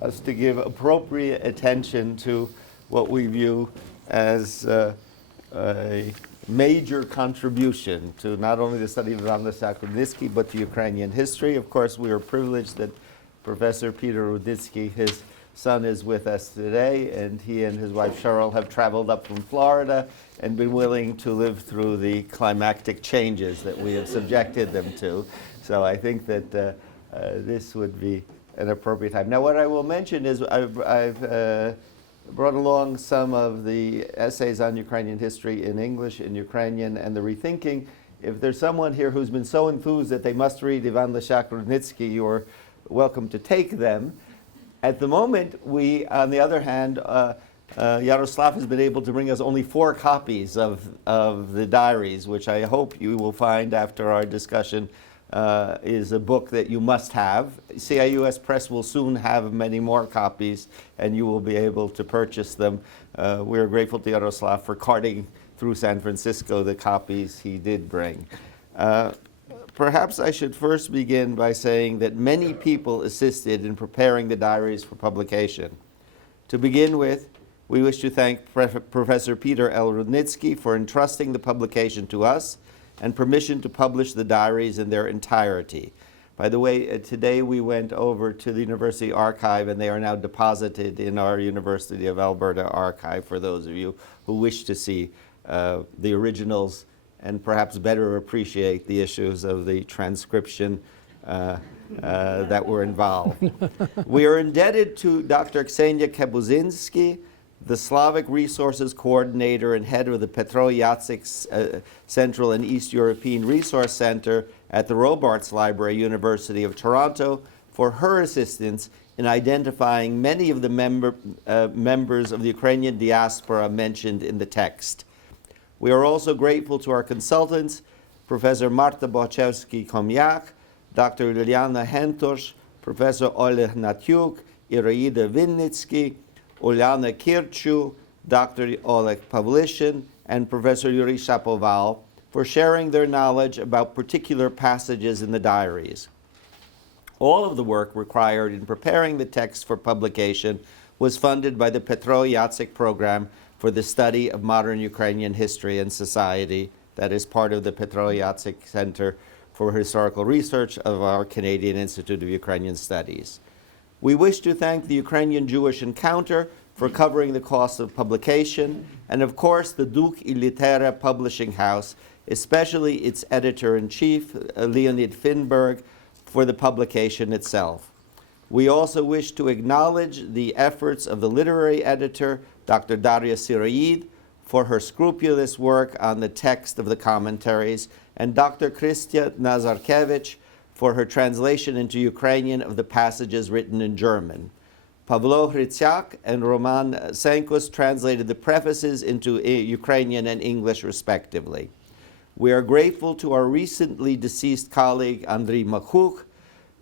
us to give appropriate attention to what we view as a major contribution to not only the study of Ivan Lysiak Rudnytsky, but to Ukrainian history. Of course, we are privileged that Professor Peter Rudnytsky, his son, is with us today, and he and his wife Cheryl have traveled up from Florida and been willing to live through the climactic changes that we have subjected them to. So I think that this would be an appropriate time. Now, what I will mention is I've brought along some of the essays on Ukrainian history in English, in Ukrainian, and the rethinking. If there's someone here who's been so enthused that they must read Ivan Lysiak Rudnytsky, you're welcome to take them. At the moment, we, on the other hand, Yaroslav has been able to bring us only 4 copies of the diaries, which I hope you will find after our discussion is a book that you must have. CIUS Press will soon have many more copies, and you will be able to purchase them. We are grateful to Yaroslav for carting through San Francisco the copies he did bring. Perhaps I should first begin by saying that many people assisted in preparing the diaries for publication. To begin with, we wish to thank Professor Peter L. Rudnytsky for entrusting the publication to us and permission to publish the diaries in their entirety. By the way, today we went over to the University Archive, and they are now deposited in our University of Alberta archive for those of you who wish to see the originals and perhaps better appreciate the issues of the transcription that were involved. We are indebted to Dr. Ksenia Kebuzinski, the Slavic Resources Coordinator and head of the Peter Jacyk Central and East European Resource Center at the Robarts Library, University of Toronto, for her assistance in identifying many of the members of the Ukrainian diaspora mentioned in the text. We are also grateful to our consultants, Professor Marta Bochevsky-Komyak, Dr. Liliana Hentosh, Professor Oleg Natyuk, Iraida Vinnytsky, Uliana Kirchu, Dr. Oleg Pavlishin, and Professor Yuri Shapoval for sharing their knowledge about particular passages in the diaries. All of the work required in preparing the text for publication was funded by the Peter Jacyk program for the study of modern Ukrainian history and society that is part of the Peter Jacyk Centre for Historical Research of our Canadian Institute of Ukrainian Studies. We wish to thank the Ukrainian Jewish Encounter for covering the cost of publication, and of course the Duc I Litera Publishing House, especially its editor-in-chief, Leonid Finberg, for the publication itself. We also wish to acknowledge the efforts of the literary editor, Dr. Daria Siroid, for her scrupulous work on the text of the commentaries, and Dr. Kristya Nazarkevich for her translation into Ukrainian of the passages written in German. Pavlo Hrytsyak and Roman Senkus translated the prefaces into Ukrainian and English respectively. We are grateful to our recently deceased colleague Andriy Makhuk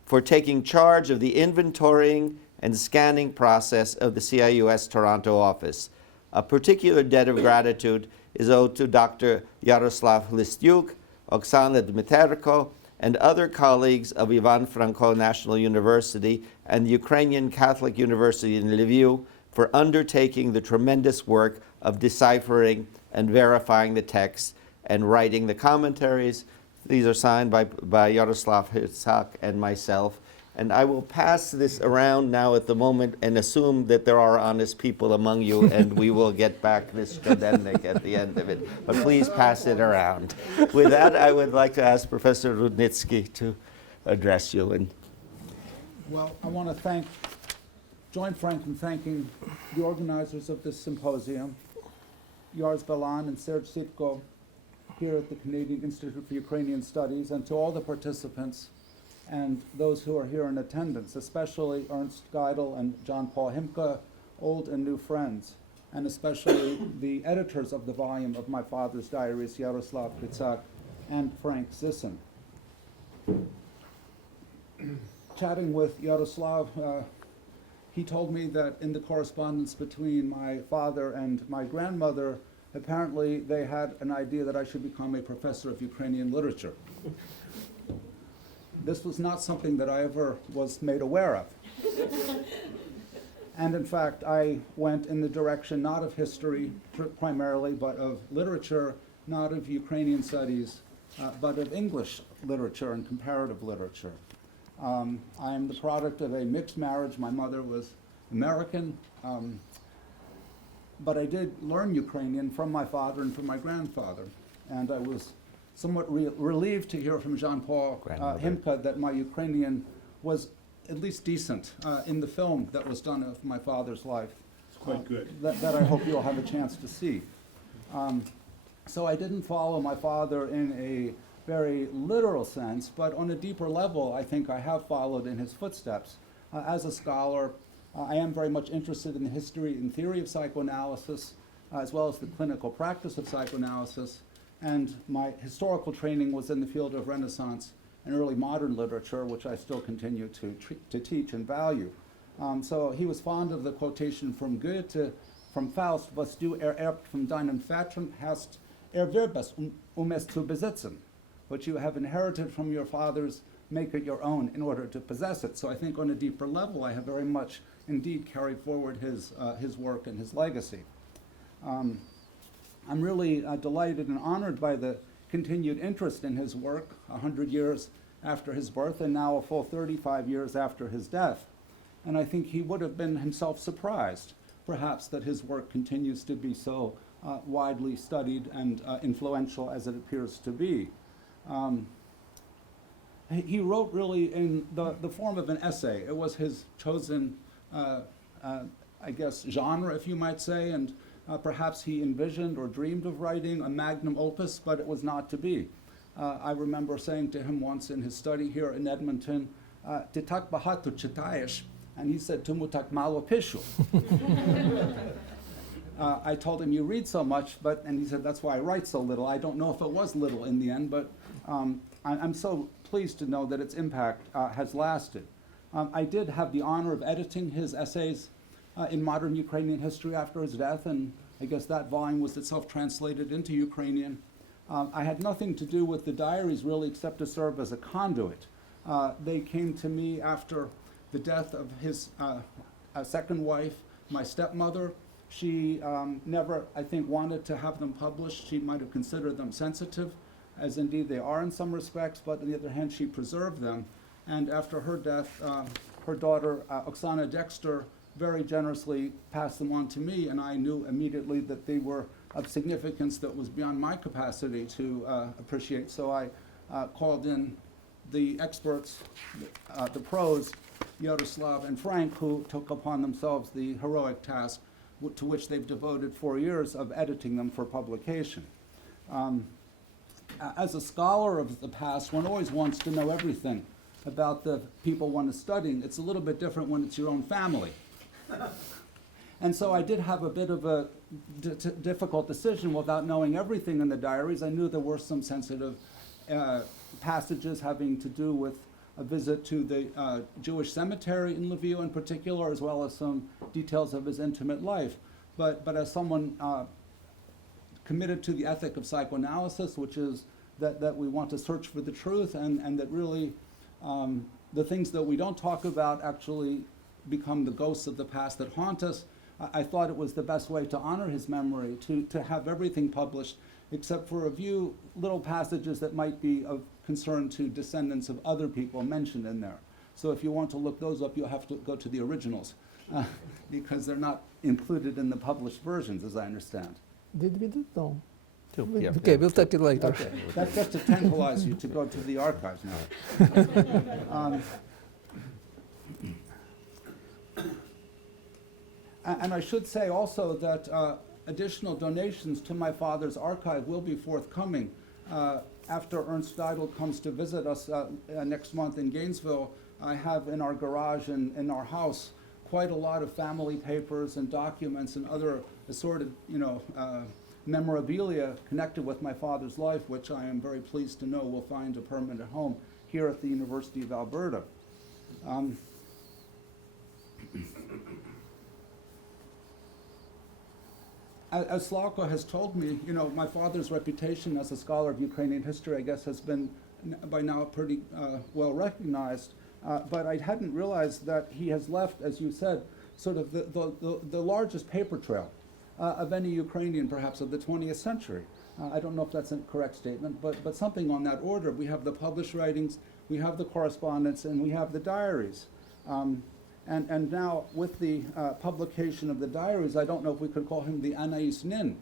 for taking charge of the inventorying and scanning process of the CIUS Toronto office. A particular debt of gratitude is owed to Dr. Yaroslav Listyuk, Oksana Dmiterko, and other colleagues of Ivan Franko National University and the Ukrainian Catholic University in Lviv for undertaking the tremendous work of deciphering and verifying the text and writing the commentaries. These are signed by Yaroslav Hrytsyak and myself. And I will pass this around now at the moment and assume that there are honest people among you, and we will get back this Shkodemnik at the end of it. But please pass it around. With that, I would like to ask Professor Rudnytsky to address you. Well, I want to join Frank in thanking the organizers of this symposium, Yars Balan and Serge Sitko, here at the Canadian Institute for Ukrainian Studies, and to all the participants and those who are here in attendance, especially Ernst Geidel and John Paul Himka, old and new friends, and especially the editors of the volume of my father's diaries, Yaroslav Hrytsyak and Frank Zissin. Chatting with Yaroslav, he told me that in the correspondence between my father and my grandmother, apparently they had an idea that I should become a professor of Ukrainian literature. This was not something that I ever was made aware of. And in fact, I went in the direction not of history primarily, but of literature, not of Ukrainian studies, but of English literature and comparative literature. I'm the product of a mixed marriage. My mother was American, but I did learn Ukrainian from my father and from my grandfather. And I was somewhat relieved to hear from Jean-Paul Himka that my Ukrainian was at least decent in the film that was done of my father's life. It's quite good. That I hope you'll have a chance to see. So I didn't follow my father in a very literal sense, but on a deeper level, I think I have followed in his footsteps. As a scholar, I am very much interested in the history and theory of psychoanalysis, as well as the clinical practice of psychoanalysis. And my historical training was in the field of Renaissance and early modern literature, which I still continue to teach and value. So he was fond of the quotation from Goethe, from Faust, was du ererbt von deinem Vater hast, erwerbest es zu besitzen. What you have inherited from your fathers, make it your own in order to possess it. So I think on a deeper level, I have very much indeed carried forward his work and his legacy. I'm really delighted and honored by the continued interest in his work 100 years after his birth and now a full 35 years after his death. And I think he would have been himself surprised, perhaps, that his work continues to be so widely studied and influential as it appears to be. He wrote really in the form of an essay. It was his chosen, I guess, genre, if you might say, and perhaps he envisioned or dreamed of writing a magnum opus, but it was not to be. I remember saying to him once in his study here in Edmonton, "Ty tak bahato czytajesz," and he said, "Tu mu tak mało pišu." I told him, "You read so much," and he said, "That's why I write so little." I don't know if it was little in the end, but I'm so pleased to know that its impact has lasted. I did have the honor of editing his essays in Modern Ukrainian History after his death, and I guess that volume was itself translated into Ukrainian. I had nothing to do with the diaries really except to serve as a conduit. They came to me after the death of his second wife, my stepmother. She never, I think, wanted to have them published. She might have considered them sensitive, as indeed they are in some respects, but on the other hand, she preserved them. And after her death, her daughter, Oksana Dexter, very generously passed them on to me, and I knew immediately that they were of significance that was beyond my capacity to appreciate. So I called in the experts, the pros, Yaroslav and Frank, who took upon themselves the heroic task to which they've devoted 4 years of editing them for publication. As a scholar of the past, one always wants to know everything about the people one is studying. It's a little bit different when it's your own family. And so I did have a bit of a difficult decision without knowing everything in the diaries. I knew there were some sensitive passages having to do with a visit to the Jewish cemetery in Lviv in particular, as well as some details of his intimate life. But as someone committed to the ethic of psychoanalysis, which is that we want to search for the truth, and that really the things that we don't talk about actually become the ghosts of the past that haunt us, I thought it was the best way to honor his memory, to have everything published, except for a few little passages that might be of concern to descendants of other people mentioned in there. So if you want to look those up, you'll have to go to the originals, because they're not included in the published versions, as I understand. Did we do? No. Yeah, Okay, yeah, we'll take it later. Okay, that's just to tantalize you to go to the archives now. And I should say also that additional donations to my father's archive will be forthcoming. After Ernst Steidl comes to visit us next month in Gainesville, I have in our garage and in our house quite a lot of family papers and documents and other assorted, memorabilia connected with my father's life, which I am very pleased to know will find a permanent home here at the University of Alberta. As Slawko has told me, my father's reputation as a scholar of Ukrainian history, I guess, has been by now pretty well recognized. But I hadn't realized that he has left, as you said, sort of the largest paper trail of any Ukrainian, perhaps, of the 20th century. I don't know if that's a correct statement, but something on that order. We have the published writings, we have the correspondence, and we have the diaries. And now, with the publication of the diaries, I don't know if we could call him the Anais Nin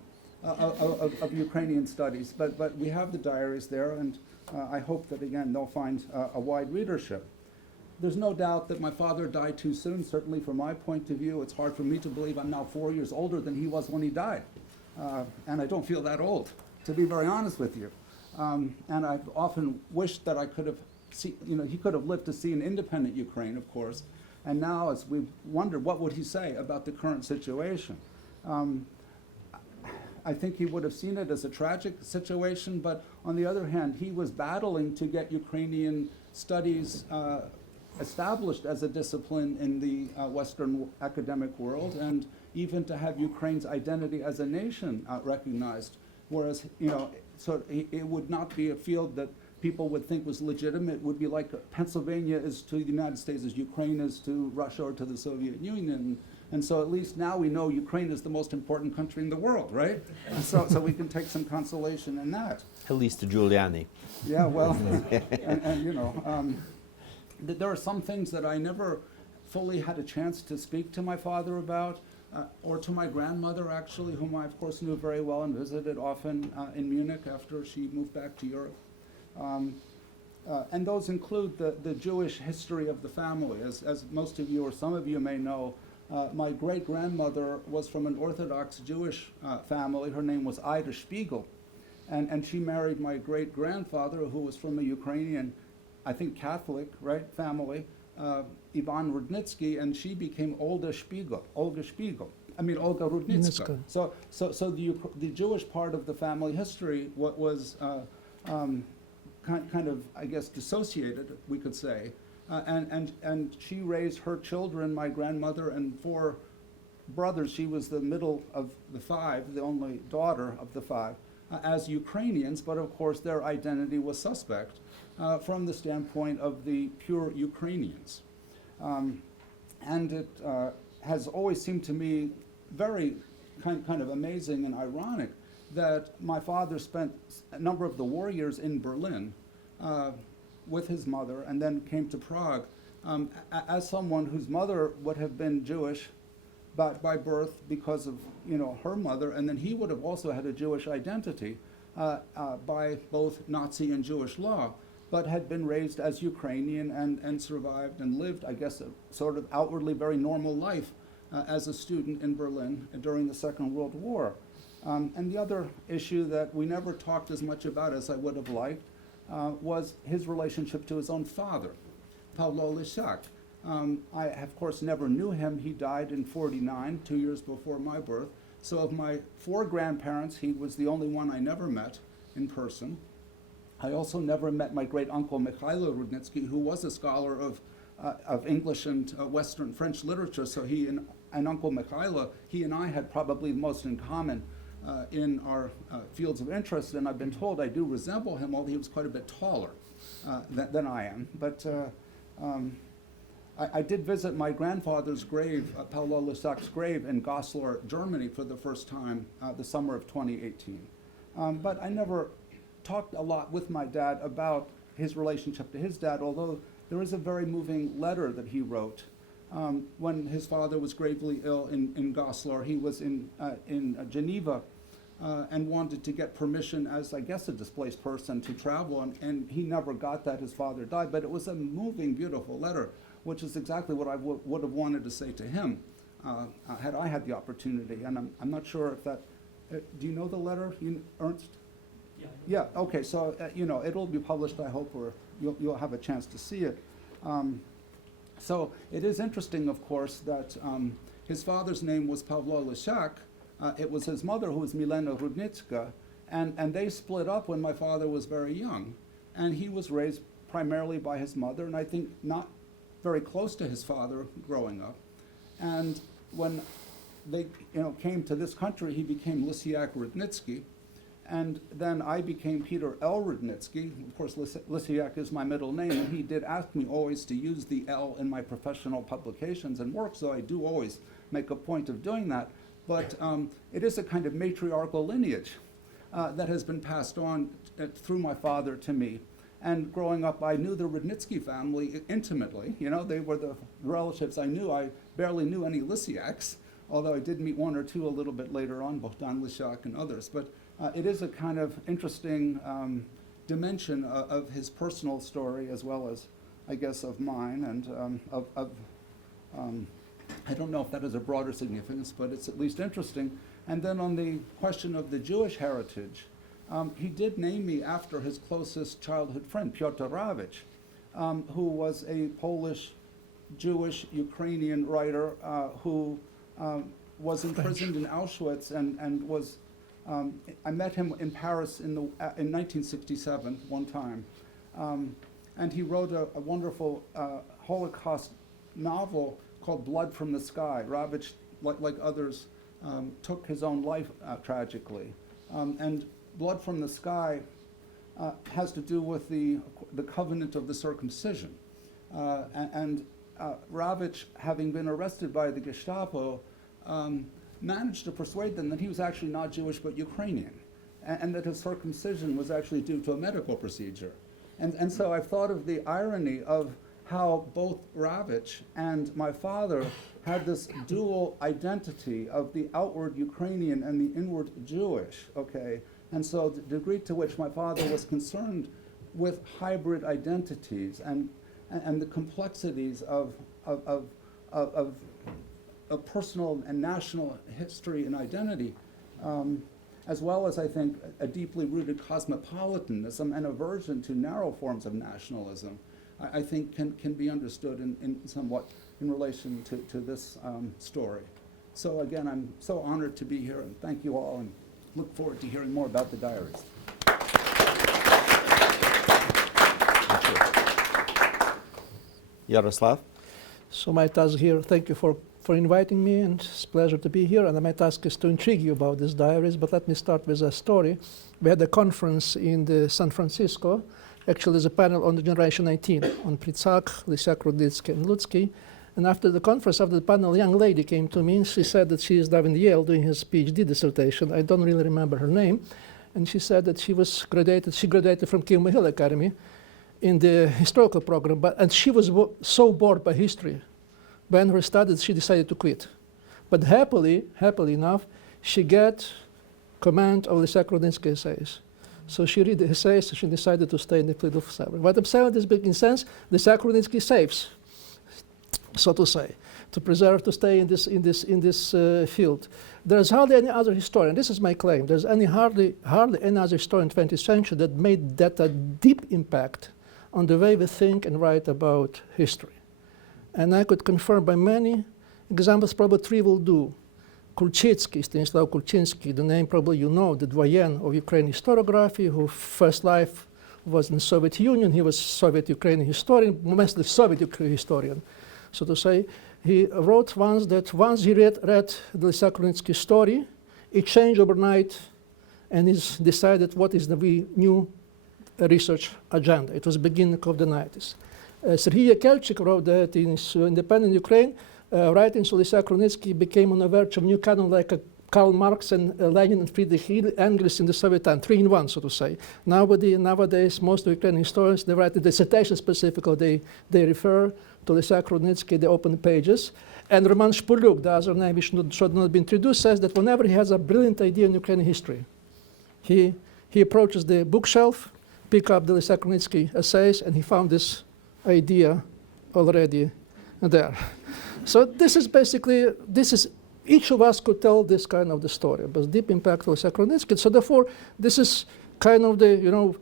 of Ukrainian studies, but we have the diaries there, and I hope that, again, they'll find a wide readership. There's no doubt that my father died too soon. Certainly from my point of view, it's hard for me to believe I'm now 4 years older than he was when he died. And I don't feel that old, to be very honest with you. And I've often wished that I could have he could have lived to see an independent Ukraine, of course. And now, as we wonder, what would he say about the current situation? I think he would have seen it as a tragic situation, but on the other hand, he was battling to get Ukrainian studies established as a discipline in the Western academic world, and even to have Ukraine's identity as a nation recognized. Whereas, so it would not be a field that people would think was legitimate. It would be like Pennsylvania is to the United States as Ukraine is to Russia or to the Soviet Union. And so at least now we know Ukraine is the most important country in the world, right? And so we can take some consolation in that. At least to Giuliani. Yeah, well, there are some things that I never fully had a chance to speak to my father about, or to my grandmother, actually, whom I, of course, knew very well and visited often in Munich after she moved back to Europe. And those include the Jewish history of the family. As most of you or some of you may know, my great-grandmother was from an Orthodox Jewish family. Her name was Ida Spiegel. And she married my great-grandfather, who was from a Ukrainian, I think Catholic, right, family, Ivan Rudnytsky, and she became Olga Rudnytska. So the Jewish part of the family history was kind of, I guess, dissociated, we could say. And she raised her children, my grandmother, and 4 brothers. She was the middle of the 5, the only daughter of the 5, as Ukrainians, but of course their identity was suspect from the standpoint of the pure Ukrainians. And it has always seemed to me very kind of amazing and ironic that my father spent a number of the war years in Berlin with his mother, and then came to Prague as someone whose mother would have been Jewish, but by birth because of her mother, and then he would have also had a Jewish identity by both Nazi and Jewish law, but had been raised as Ukrainian and survived and lived, I guess, a sort of outwardly very normal life as a student in Berlin during the Second World War. And the other issue that we never talked as much about as I would have liked was his relationship to his own father, Pavlo Lysiak. I, of course, never knew him. He died in '49, 2 years before my birth. So of my 4 grandparents, he was the only one I never met in person. I also never met my great-uncle Mikhailo Rudnytsky, who was a scholar of English and Western French literature. So he and Uncle Mikhailo, he and I had probably the most in common in our fields of interest, and I've been told I do resemble him, although he was quite a bit taller than I am. But I did visit my grandfather's grave, Pavlo Lysiak's grave, in Goslar, Germany, for the first time the summer of 2018. But I never talked a lot with my dad about his relationship to his dad, although there is a very moving letter that he wrote. When his father was gravely ill in Goslar, he was in Geneva and wanted to get permission as, I guess, a displaced person to travel, and he never got that. His father died, but it was a moving, beautiful letter, which is exactly what I would have wanted to say to him had I had the opportunity. And I'm not sure if that, do you know the letter, Ernst? Yeah, okay, so, it'll be published, I hope, or you'll have a chance to see it. So it is interesting, of course, that his father's name was Pavlo Lysiak. It was his mother who was Milena Rudnytska, and they split up when my father was very young. And he was raised primarily by his mother, and I think not very close to his father growing up. And when they came to this country, he became Lysiak Rudnytsky. And then I became Peter L. Rudnytsky. Of course, Lysiak is my middle name, and he did ask me always to use the L in my professional publications and work, so I do always make a point of doing that. But it is a kind of matriarchal lineage that has been passed on through my father to me. And growing up, I knew the Rudnytsky family intimately. You know, they were the relatives I knew. I barely knew any Lysiaks, although I did meet one or two a little bit later on, both Ivan Lysiak and others. But it is a kind of interesting dimension of his personal story, as well as, I guess, of mine, and I don't know if that has a broader significance, but it's at least interesting. And then on the question of the Jewish heritage, he did name me after his closest childhood friend, Piotr Rawicz, who was a Polish, Jewish, Ukrainian writer who was imprisoned in Auschwitz and was, I met him in Paris in 1967 one time. And he wrote a wonderful Holocaust novel called Blood from the Sky. Rawicz, like others, took his own life tragically. And Blood from the Sky has to do with the covenant of the circumcision. And Rawicz, having been arrested by the Gestapo, managed to persuade them that he was actually not Jewish but Ukrainian, and that his circumcision was actually due to a medical procedure. And so I've thought of the irony of how both Rawicz and my father had this dual identity of the outward Ukrainian and the inward Jewish, okay? And so the degree to which my father was concerned with hybrid identities and the complexities of personal and national history and identity, as well as, I think, a deeply rooted cosmopolitanism and aversion to narrow forms of nationalism, I think can be understood in somewhat in relation to this story. So again, I'm so honored to be here, and thank you all, and look forward to hearing more about the diaries. Yaroslav? So my task here, thank you for inviting me, and it's a pleasure to be here. And my task is to intrigue you about these diaries, but let me start with a story. We had a conference in San Francisco. Actually, there's a panel on the Generation 18, on Jacyk, Lysiak Rudnytsky, and Ludsky. And after the conference, after the panel, a young lady came to me, and she said that she is now in Yale doing his PhD dissertation. I don't really remember her name. And she said that she graduated from Kiev Mohyla Academy in the historical program, and she was so bored by history. When her studies, she decided to quit. But happily enough, she got command of Lysiak Rudnytsky essays. So she read the essays, she decided to stay in the field of cyber. What I'm saying in this big sense, Lysiak Rudnytsky saves, so to say, to preserve, to stay in this field. There's hardly any other historian, this is my claim, there's hardly any other historian in the 20th century that made that a deep impact on the way we think and write about history. And I could confirm by many examples, probably three will do. Kulczycki, Stanisław Kulczycki, the name probably you know, the doyen of Ukrainian historiography, who first life was in the Soviet Union. He was Soviet Ukrainian historian, mostly Soviet Ukrainian historian, so to say. He wrote once that once he read the Lysiak Rudnytsky story, it changed overnight, and he decided what is the new research agenda. It was beginning of the 90s. Serhiy Kelchik wrote that in his Independent Ukraine, writings of Lysiak Rudnytsky became on the verge of new canon like Karl Marx and Lenin and Friedrich Engels in the Soviet time, 3 in 1, so to say. Nowadays, most Ukrainian historians, they write a dissertation specifically, they refer to Lysiak Rudnytsky, they open pages. And Roman Shpurlyuk, the other name which should not be introduced, says that whenever he has a brilliant idea in Ukrainian history, he approaches the bookshelf, pick up the Lysiak Rudnytsky essays, and he found this idea already there. So this is basically, each of us could tell this kind of the story, but deep impact of Lysiak Rudnytsky. So therefore, this is kind of the,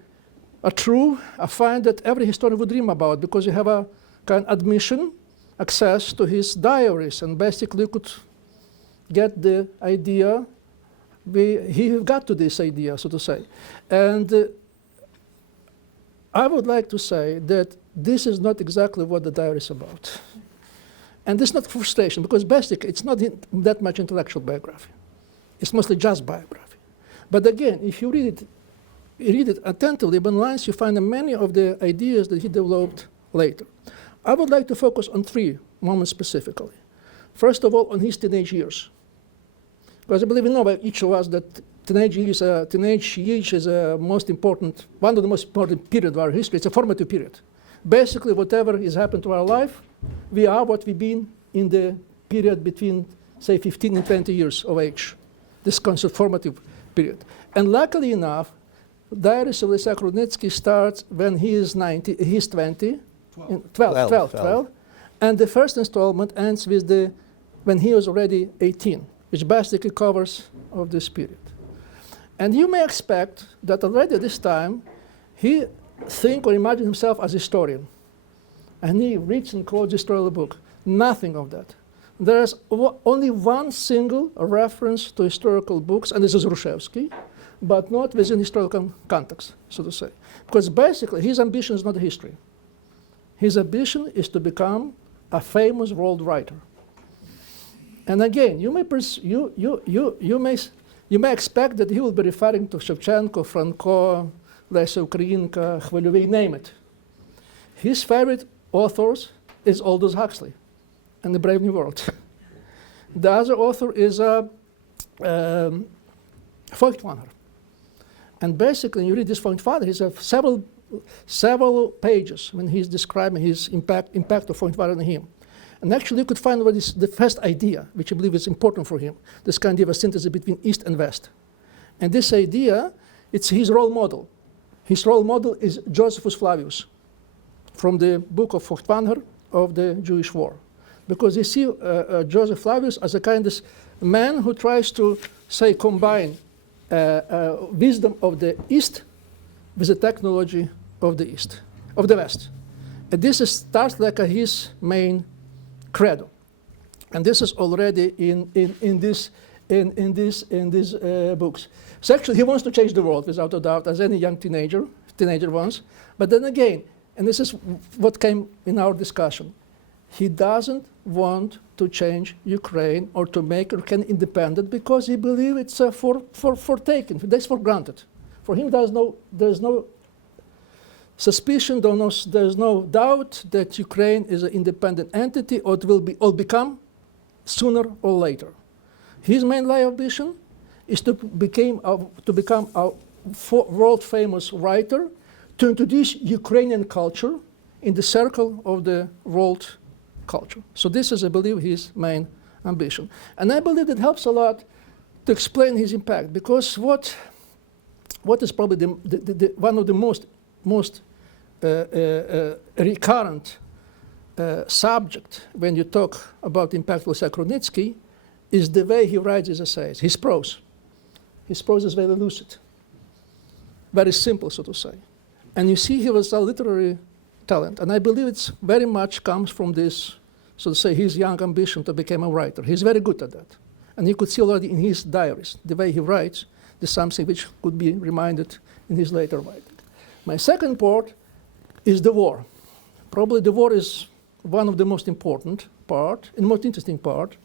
a find that every historian would dream about, because you have a kind of admission, access to his diaries, and basically you could get the idea, he got to this idea, so to say. And I would like to say that this is not exactly what the diary is about. And this is not frustration, because basically it's not that much intellectual biography. It's mostly just biography. But again, if you read it attentively, but lines, you find many of the ideas that he developed later. I would like to focus on 3 moments specifically. First of all, on his teenage years. Because I believe we know by each of us that teenage years is one of the most important period of our history. It's a formative period. Basically, whatever has happened to our life, we are what we've been in the period between, say, 15 and 20 years of age. This kind of formative period. And luckily enough, Diarist of Lysiak Rudnytsky starts when he is 20, he's 20, 12. And the first installment ends with when he was already 18, which basically covers of this period. And you may expect that already at this time, he think or imagine himself as a historian. And he reads and quotes historical book. Nothing of that. There is only one single reference to historical books, and this is Rushevsky, but not within historical context, so to say. Because basically, his ambition is not history. His ambition is to become a famous world writer. And again, you may expect that he will be referring to Shevchenko, Franco, Lesa Ukrainka, Khvelyov, name it. His favorite authors is Aldous Huxley and The Brave New World. The other author is Feuchtwanger. And basically, you read this Feuchtwanger, he has several pages when he's describing his impact of Feuchtwanger on him. And actually, you could find already the first idea, which I believe is important for him, this kind of a synthesis between East and West. And this idea, it's his role model. His role model is Josephus Flavius from the book of Feuchtwanger of the Jewish War. Because you see Joseph Flavius as a kind of man who tries to, say, combine wisdom of the East with the technology of the West. And this starts like his main credo. And this is already in these books. So actually, he wants to change the world, without a doubt, as any young teenager wants. But then again, and this is what came in our discussion, he doesn't want to change Ukraine or to make Ukraine independent because he believes it's for taken. That's for granted. For him, there's no suspicion, there's no doubt that Ukraine is an independent entity or it will become sooner or later. His main life ambition is to become a world-famous writer, to introduce Ukrainian culture in the circle of the world culture. So this is, I believe, his main ambition. And I believe it helps a lot to explain his impact, because what is probably one of the most recurrent subject when you talk about the impact of Lysiak Rudnytsky is the way he writes his essays, his prose. His prose is very lucid, very simple, so to say. And you see he was a literary talent, and I believe it's very much comes from this, so to say, his young ambition to become a writer. He's very good at that. And you could see already in his diaries, the way he writes, there's something which could be reminded in his later writing. My second part is the war. Probably the war is one of the most important part, and most interesting part.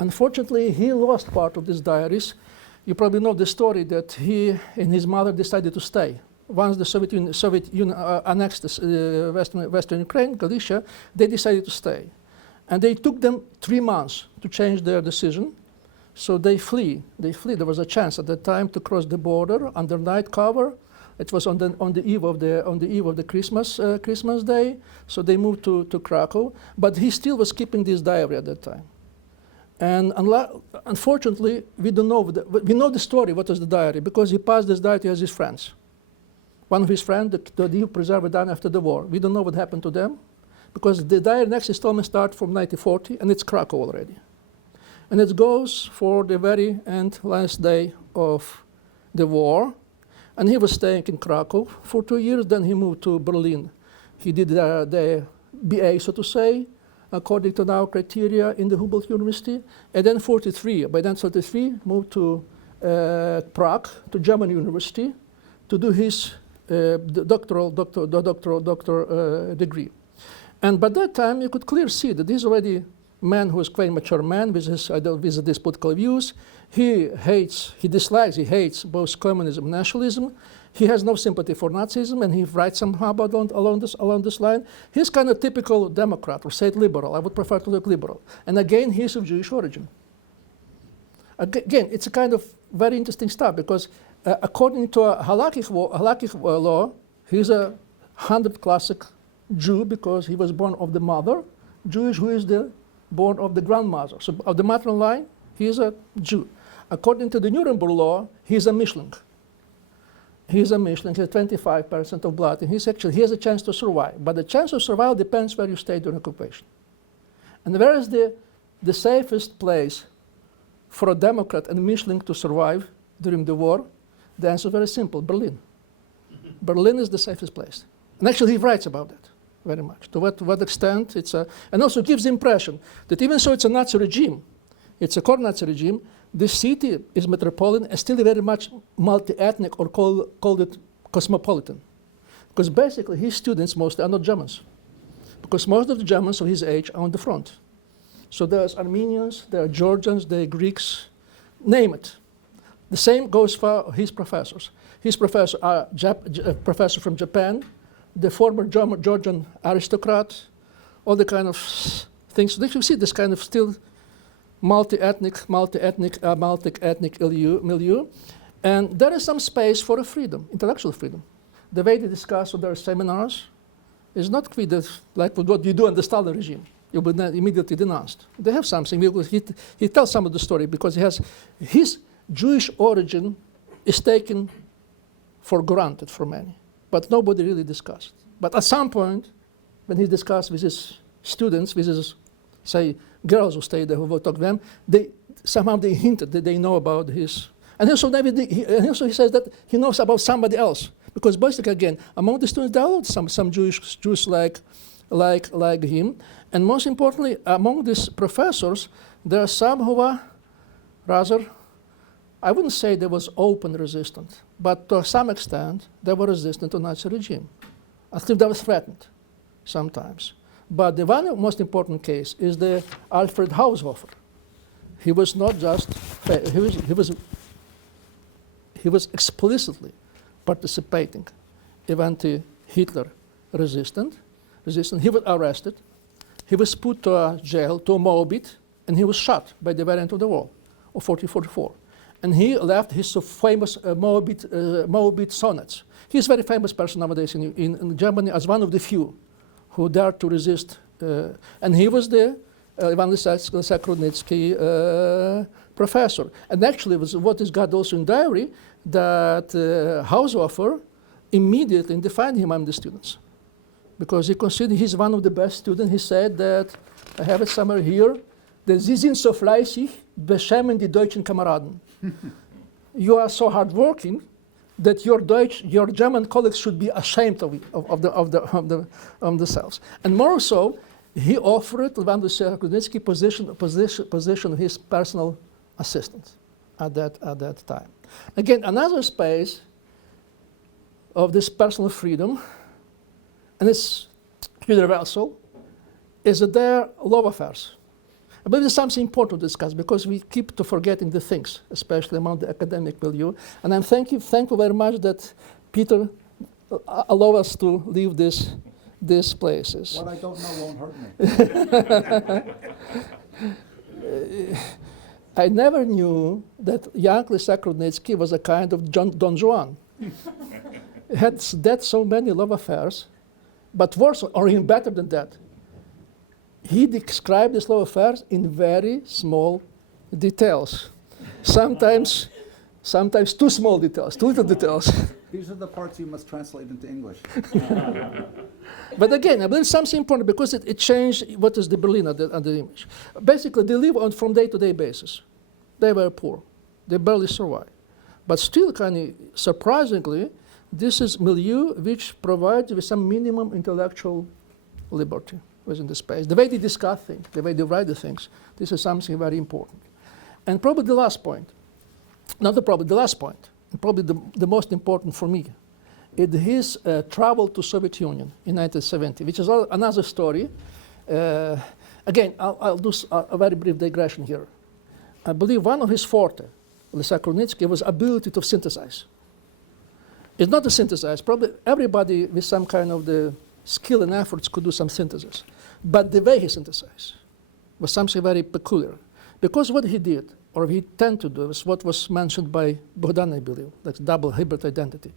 Unfortunately, he lost part of these diaries. You probably know the story that he and his mother decided to stay. Once the Soviet Union annexed Western Ukraine, Galicia, they decided to stay. And they took them 3 months to change their decision. So they flee. There was a chance at that time to cross the border under night cover. It was on the eve of the Christmas day. So they moved to Krakow. But he still was keeping this diary at that time. And unfortunately, we don't know. We know the story. What was the diary? Because he passed this diary to his friends. One of his friends, the he preserved it after the war. We don't know what happened to them, because the diary next installment starts from 1940, and it's Krakow already. And it goes for the very last day of the war. And he was staying in Krakow for 2 years. Then he moved to Berlin. He did the BA, so to say, according to our criteria in the Humboldt University. And then by then 43, moved to Prague, to German University, to do his doctoral degree. And by that time, you could clearly see that he's already a man who is quite a mature man with these political views. He dislikes, he hates both communism and nationalism. He has no sympathy for Nazism, and he writes somehow about along this line. He's kind of typical Democrat, or say it liberal. I would prefer to look liberal. And again, he's of Jewish origin. Again, it's a kind of very interesting stuff, because according to a halakhic law, he's a 100 classic Jew, because he was born of the mother Jewish, who is born of the grandmother. So of the maternal line, he is a Jew. According to the Nuremberg law, he's a Mischling. He's a Mischling, he has 25% of blood, and he has a chance to survive. But the chance of survival depends where you stay during occupation. And where is the safest place for a Democrat and Mischling to survive during the war? The answer is very simple: Berlin. Berlin is the safest place. And actually he writes about that very much. To what extent it's and also gives the impression that even so it's a Nazi regime, it's a core Nazi regime, the city is metropolitan and still very much multi-ethnic, or called it cosmopolitan. Because basically his students mostly are not Germans. Because most of the Germans of his age are on the front. So there's Armenians, there are Georgians, there are Greeks, name it. The same goes for his professors. His professors are a professor from Japan, the former Georgian aristocrat, all the kind of things. So you see this kind of still multi-ethnic milieu. And there is some space for a freedom, intellectual freedom. The way they discuss with their seminars is not quite like what you do in the Stalin regime. You will be immediately denounced. They have something. He tells some of the story, because he has his Jewish origin is taken for granted for many, but nobody really discussed. But at some point, when he discussed with his students, with his, say, girls who stayed there, who would talk to them, somehow they hinted that they know about his. And also he says that he knows about somebody else, because basically, again, among the students, there are some Jews like him, and most importantly, among these professors, there are some who are rather, I wouldn't say they was open resistant, but to some extent they were resistant to Nazi regime. I think they were threatened sometimes. But the one most important case is the Alfred Haushofer. He was not just he was explicitly participating in anti-Hitler resistance. He was arrested. He was put to a jail, to a Moabit, and he was shot by the very end of the war of 1944. And he left his famous Moabit sonnets. He's a very famous person nowadays in Germany as one of the few who dared to resist. And he was the Ivan Lysiak Rudnytsky professor. And actually, what is got also in diary, that Haushofer immediately defined him among the students, because he considered he's one of the best students. He said that, I have it somewhere here, that Sie sind so fleißig, beschämen die deutschen Kameraden. You are so hardworking that your German colleagues should be ashamed of themselves. And more so, he offered Ivan Lysiak Rudnytsky position of his personal assistant at that time. Again, another space of this personal freedom, and it's universal, is their love affairs. I believe there's something important to discuss, because we keep forgetting the things, especially among the academic milieu. And I'm thankful very much that Peter allowed us to leave these places. What I don't know won't hurt me. I never knew that young Lysiak Rudnytsky was a kind of Don Juan. He had so many love affairs, but worse, or even better than that, he described his love affairs in very small details. Sometimes too small details, too little details. These are the parts you must translate into English. But again, I believe something important, because it changed what is the Berlin and the image. Basically, they live on from day-to-day basis. They were poor. They barely survived. But still, kind of surprisingly, this is milieu which provides with some minimum intellectual liberty within the space. The way they discuss things, the way they write the things, this is something very important. And probably the last point, not the problem, the last point, and probably the most important for me, is his travel to Soviet Union in 1970, which is another story. Again, I'll do a very brief digression here. I believe one of his forte Lysiak Rudnytsky was ability to synthesize. It's not to synthesize. Probably everybody with some kind of the skill and efforts could do some synthesis. But the way he synthesized was something very peculiar. Because what he did, or he tended to do, is what was mentioned by Bogdan, I believe, like double hybrid identity.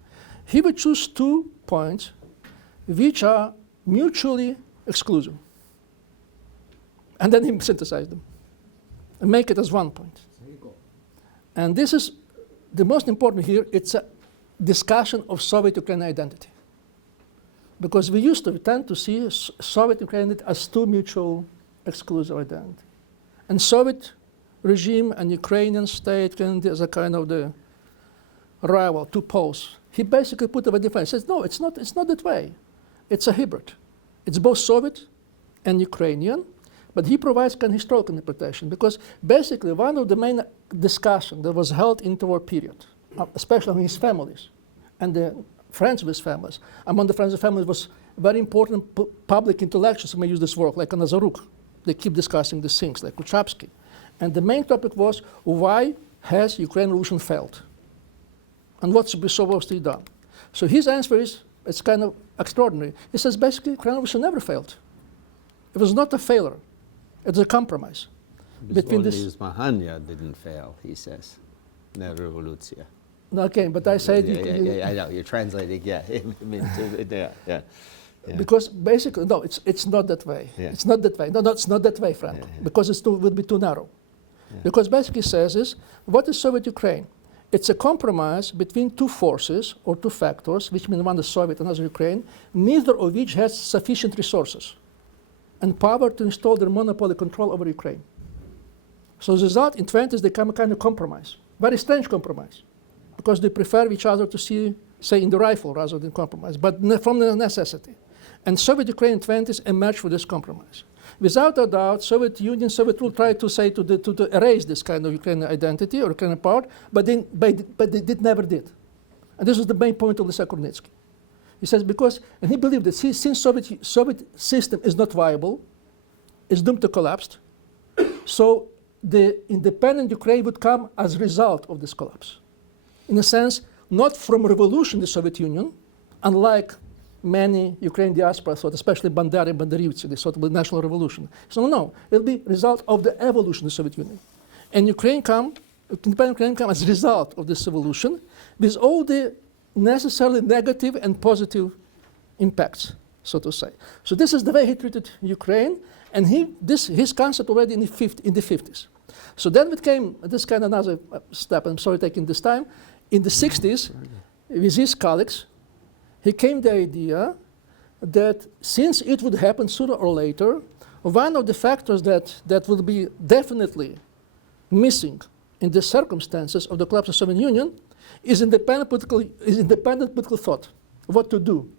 He would choose 2 points which are mutually exclusive. And then he synthesized them and make it as 1 point. There you go. And this is the most important here. It's a discussion of Soviet-Ukrainian identity. Because we used to tend to see Soviet-Ukrainian as 2 mutual exclusive identity. And Soviet regime and Ukrainian state as a kind of the rival, 2 poles. He basically put up a defense. He says, no, it's not that way. It's a hybrid. It's both Soviet and Ukrainian, but he provides kind of historical interpretation because basically one of the main discussions that was held in the war period, especially among his families and the friends of his families. Among the friends of families was very important public intellectuals who may use this work, like Nazaruk. They keep discussing these things, like Kuchapsky. And the main topic was, why has Ukrainian revolution failed? And what should be supposed to be done? So his answer is, it's kind of extraordinary. He says, basically, Ukrainian revolution never failed. It was not a failure. It was a compromise. Between this Mahania didn't fail, he says. No revolution. Okay, but I said... I know, you're translating, yeah. Yeah. Because basically, no, it's not that way. Yeah. It's not that way. No, it's not that way, Frank, because it would be too narrow. Yeah. Because basically says is, what is Soviet Ukraine? It's a compromise between 2 forces or 2 factors, which mean one is Soviet and another Ukraine, neither of which has sufficient resources and power to install their monopoly control over Ukraine. So the result in 20s, they come a kind of compromise, very strange compromise, because they prefer each other to see, say, in the rifle rather than compromise, but from the necessity. And Soviet Ukraine in 20s emerged for this compromise. Without a doubt, Soviet Union, Soviet rule tried to say to erase this kind of Ukrainian identity or Ukrainian part, but they never did. And this was the main point of Lysiak Rudnytsky. He says because, and he believed that since Soviet system is not viable, is doomed to collapse, so the independent Ukraine would come as a result of this collapse. In a sense, not from revolution in the Soviet Union, unlike many Ukrainian diaspora thought, especially Bandera and Banderivtsi, they thought it was national revolution. So no, it'll be a result of the evolution of the Soviet Union. And independent Ukraine come as a result of this evolution with all the necessarily negative and positive impacts, so to say. So this is the way he treated Ukraine, and his concept already in the 50s. So then it came this kind of another step, I'm sorry taking this time. In the 60s, with his colleagues, he came to the idea that since it would happen sooner or later, one of the factors that will be definitely missing in the circumstances of the collapse of the Soviet Union is independent political thought, what to do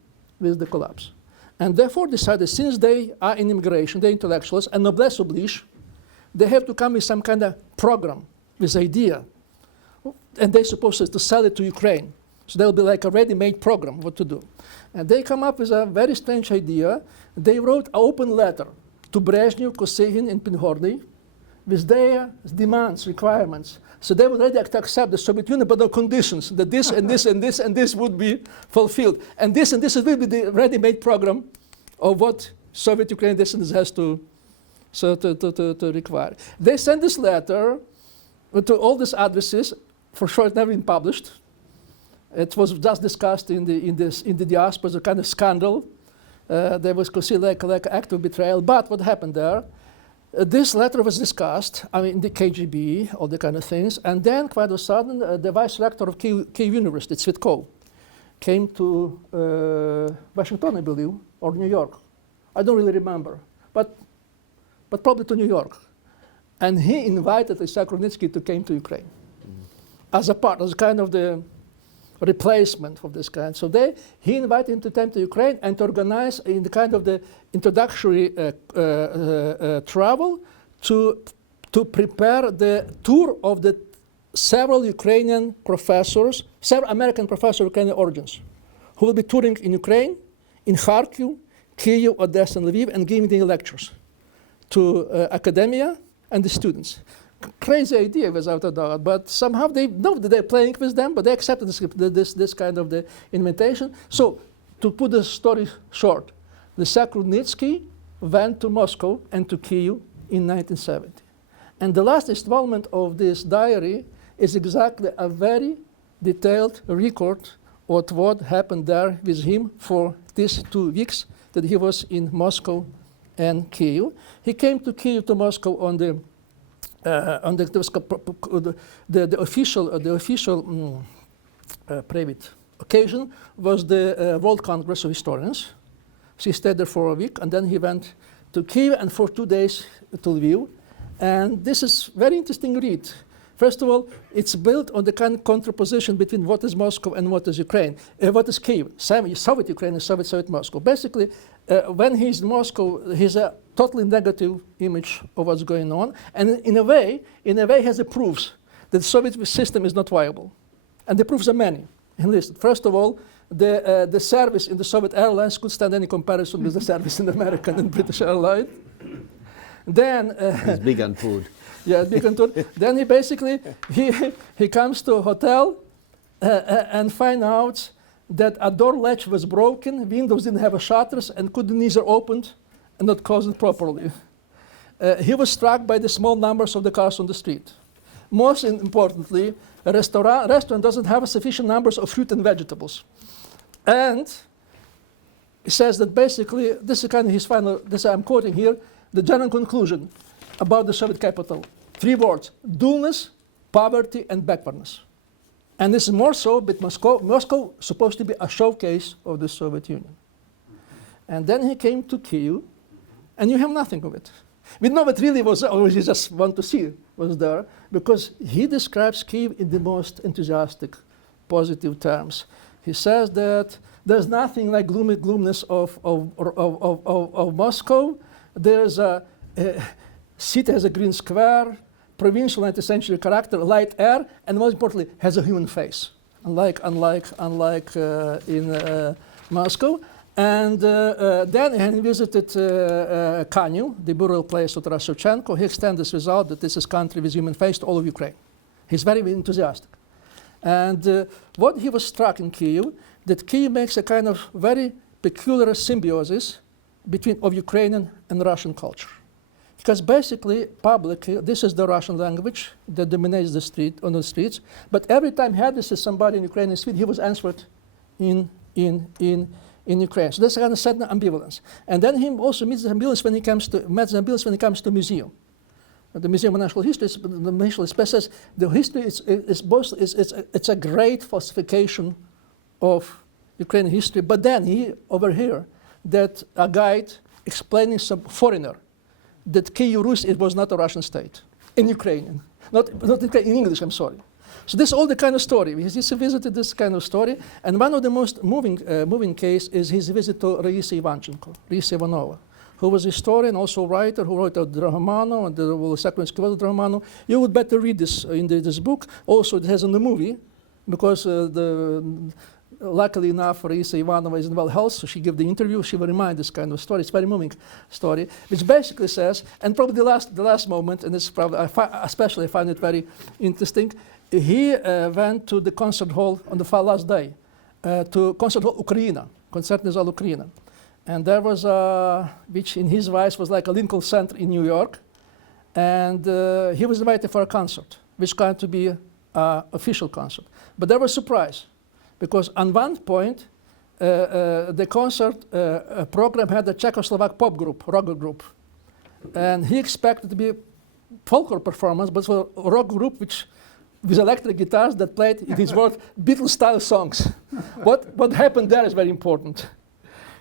with the collapse. And therefore decided, since they are in immigration, they're intellectuals, and noblesse oblige, they have to come with some kind of program, with idea, and they're supposed to sell it to Ukraine. So there'll be like a ready-made program, what to do. And they come up with a very strange idea. They wrote an open letter to Brezhnev, Kosygin, and Pinhorny with their demands, requirements. So they were ready to accept the Soviet Union, but on conditions that this and this and this and this would be fulfilled. And this will be the ready-made program of what Soviet Ukrainian descendants has to require. They sent this letter to all these addresses. For sure, it's never been published. It was just discussed in the diaspora as a kind of scandal. There was considered like an act of betrayal. But what happened there? This letter was discussed, in the KGB, all the kind of things. And then, quite a sudden, the vice rector of Kyiv University, Tsvetkov, came to Washington, I believe, or New York. I don't really remember, but probably to New York. And he invited Lysiak Rudnytsky to come to Ukraine as kind of the replacement of this kind. So he invited him to come to Ukraine and to organize in the kind of the introductory travel to prepare the tour of the several Ukrainian professors, several American professors of Ukrainian origins, who will be touring in Ukraine, in Kharkiv, Kyiv, Odessa, and Lviv, and giving the lectures to academia and the students. crazy idea without a doubt, but somehow they know that they're playing with them, but they accepted this kind of the invitation. So, to put the story short, Lysiak Rudnytsky went to Moscow and to Kyiv in 1970. And the last installment of this diary is exactly a very detailed record of what happened there with him for these 2 weeks that he was in Moscow and Kyiv. He came to Kyiv to Moscow on the official private occasion was the World Congress of Historians. He stayed there for a week, and then he went to Kyiv and for 2 days to Lviv. And this is very interesting read. First of all, it's built on the kind of contraposition between what is Moscow and what is Ukraine, what is Kyiv, Soviet Ukraine and Soviet Moscow. Basically, when he's in Moscow, he's a totally negative image of what's going on, and in a way has the proofs that the Soviet system is not viable. And the proofs are many. And listen, first of all, the service in the Soviet airlines could stand any comparison with the service in the American and British airline. Then He's big on food. yeah, big on tour. Then he basically he comes to a hotel and find out that a door latch was broken, windows didn't have a shutters, and couldn't either opened and not closed properly. He was struck by the small numbers of the cars on the street. Most importantly, a restaurant doesn't have a sufficient numbers of fruit and vegetables. And he says that basically, this is kind of his final, this I'm quoting here, the general conclusion about the Soviet capital. 3 words: dullness, poverty, and backwardness. And this is more so, but Moscow supposed to be a showcase of the Soviet Union. And then he came to Kyiv, and you have nothing of it. We know what really was, or you just want to see was there, because he describes Kyiv in the most enthusiastic, positive terms. He says that there's nothing like gloominess of Moscow. There's a city has a green square, provincial 19th century character, light air, and most importantly, has a human face, unlike in Moscow. And then he visited Kaniv, the burial place of Taras Shevchenko. He extended this result that this is country with human face to all of Ukraine. He's very enthusiastic. And what he was struck in Kyiv, that Kyiv makes a kind of very peculiar symbiosis of Ukrainian and Russian culture. Because basically, publicly, this is the Russian language that dominates the streets. But every time he had this is somebody in Ukrainian street, he was answered in Ukraine. So that's a kind of certain ambivalence. And then he also meets the ambivalence when he comes to museum. The Museum of National History, the National Space says the history it's a great falsification of Ukrainian history. But then he overheard that a guide explaining some foreigner that Kyiv Rus it was not a Russian state in Ukrainian, not in English. I'm sorry. So this is all the kind of story. He visited this kind of story, and one of the most moving case is his visit to Raisa Ivanova, who was a historian, also a writer, who wrote the Romano and the second Romano. You would better read this in this book. Also, it has in the movie, because luckily enough, Raisa Ivanova is in well health, so she gave the interview. She will remind this kind of story. It's a very moving story, which basically says, and probably the last moment, and this probably especially I find it very interesting. He went to the concert hall on the last day, to concert hall Ukraina, Концертний зал Ukraina. And there was, which in his voice was like a Lincoln Center in New York. And he was invited for a concert, which going to be an official concert. But there was surprise, because on one point, the concert program had a Czechoslovak pop group, rock group. And he expected to be folklore performance, but for a rock group which with electric guitars that played, in his word, Beatles-style songs. What happened there is very important.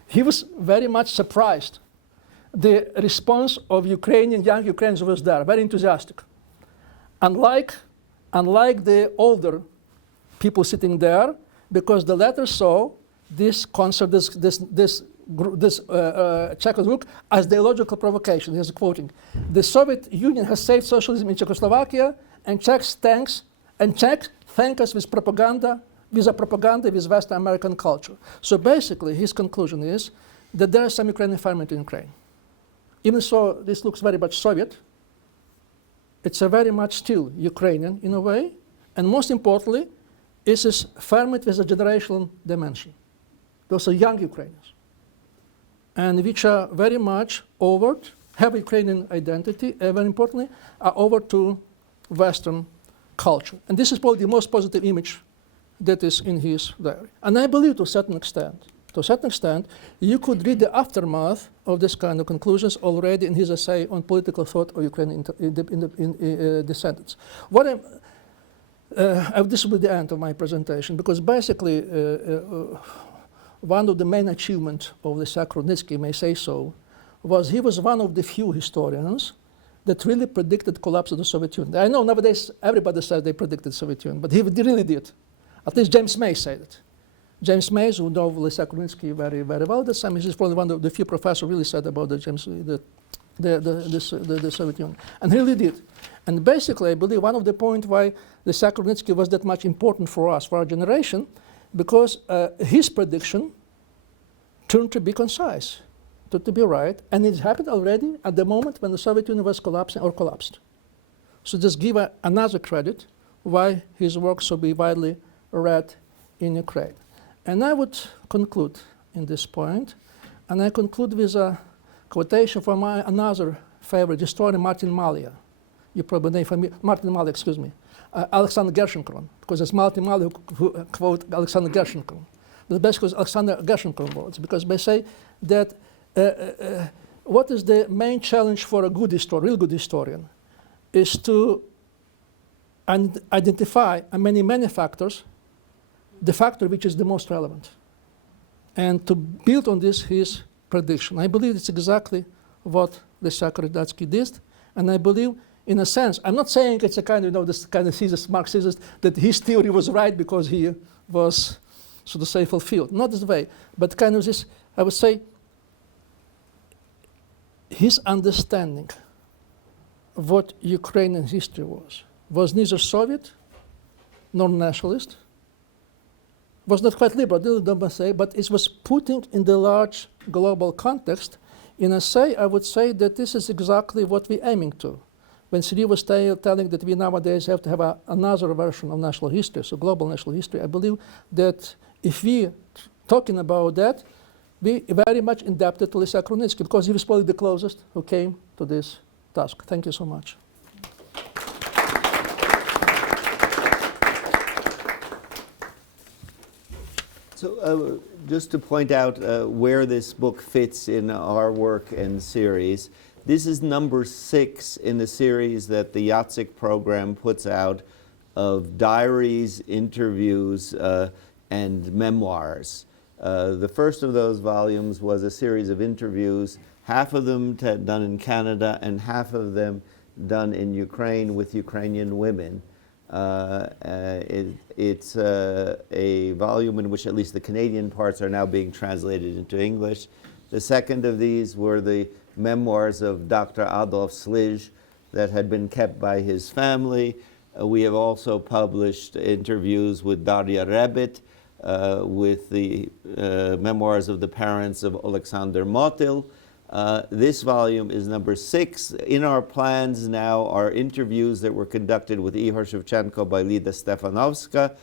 He was very much surprised. The response of young Ukrainians was there, very enthusiastic. Unlike the older people sitting there, because the latter saw this concert, this Czech group as ideological provocation. Here's a quoting: "The Soviet Union has saved socialism in Czechoslovakia, and Czechs thank us with propaganda with Western American culture." So basically, his conclusion is that there is some Ukrainian environment in Ukraine. Even so, this looks very much Soviet. it's a very much still Ukrainian in a way, and most importantly, it is ferment with a generational dimension. Those are young Ukrainians, and which are very much overt, have Ukrainian identity, and very importantly, are over to Western culture. And this is probably the most positive image that is in his diary. And I believe to a certain extent, you could read the aftermath of this kind of conclusions already in his essay on political thought of Ukrainian descendants. This will be the end of my presentation, because basically one of the main achievements of Lysiak Rudnytsky, may say so, was he was one of the few historians that really predicted collapse of the Soviet Union. I know nowadays everybody says they predicted Soviet Union, but he really did. At least James Mizh said it. James Mizh, who knows Lysiak Rudnytsky very, very well, he's probably one of the few professors who really said about the Soviet Union. And he really did. And basically, I believe one of the points why Lysiak Rudnytsky was that much important for us, for our generation, because his prediction turned to be concise, to be right, and it happened already at the moment when the Soviet Union was collapsing or collapsed. So just give another credit why his work should be widely read in Ukraine. And I would conclude in this point, and I conclude with a quotation from another favorite historian, Martin Malia. You probably know from Martin Malia, excuse me, Alexander Gershon, because it's Martin Malia who quote Alexander Gershon. But basically, Alexander Gershon words, because they say that what is the main challenge for a good historian, real good historian, is to identify many factors, the factor which is the most relevant, and to build on this his prediction. I believe it's exactly what Lysiak Rudnytsky did, and I believe, in a sense, I'm not saying it's a kind of, this kind of thesis, Marxist, that his theory was right because he was, so to say, fulfilled. Not this way, but kind of this, I would say, his understanding of what Ukrainian history was neither Soviet nor nationalist, was not quite liberal, don't say, but it was putting in the large global context. In a say, I would say that this is exactly what we're aiming to. When Sri was telling that we nowadays have to have another version of national history, so global national history, I believe that if we talking about that, we very much indebted to Lysiak Rudnytsky, because he was probably the closest who came to this task. Thank you so much. So just to point out where this book fits in our work and series, this is number 6 in the series that the Jacyk program puts out of diaries, interviews, and memoirs. The first of those volumes was a series of interviews, half of them done in Canada and half of them done in Ukraine with Ukrainian women. It's a volume in which at least the Canadian parts are now being translated into English. The second of these were the memoirs of Dr. Adolf Slyzh that had been kept by his family. We have also published interviews with Daria Rebit, with the memoirs of the parents of Alexander Motyl. This volume is number 6. In our plans now are interviews that were conducted with Ihor Shevchenko by Lida Stefanovska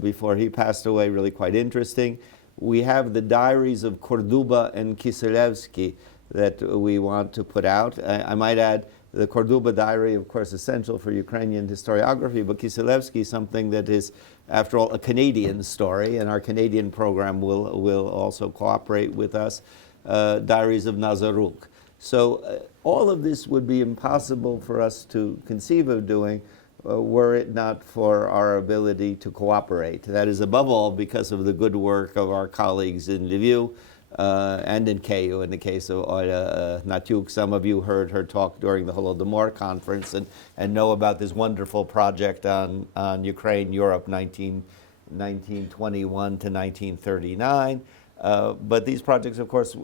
before he passed away, really quite interesting. We have the diaries of Corduba and Kiselevsky that we want to put out. I might add the Corduba diary, of course, essential for Ukrainian historiography, but Kiselevsky is something that is, after all, a Canadian story, and our Canadian program will also cooperate with us. Diaries of Nazaruk. So all of this would be impossible for us to conceive of doing were it not for our ability to cooperate. That is above all because of the good work of our colleagues in Lviv and in Kyiv. In the case of Oля Natyuk, some of you heard her talk during the Holodomor conference and know about this wonderful project on Ukraine, Europe, 1921 to 1939. But these projects, of course,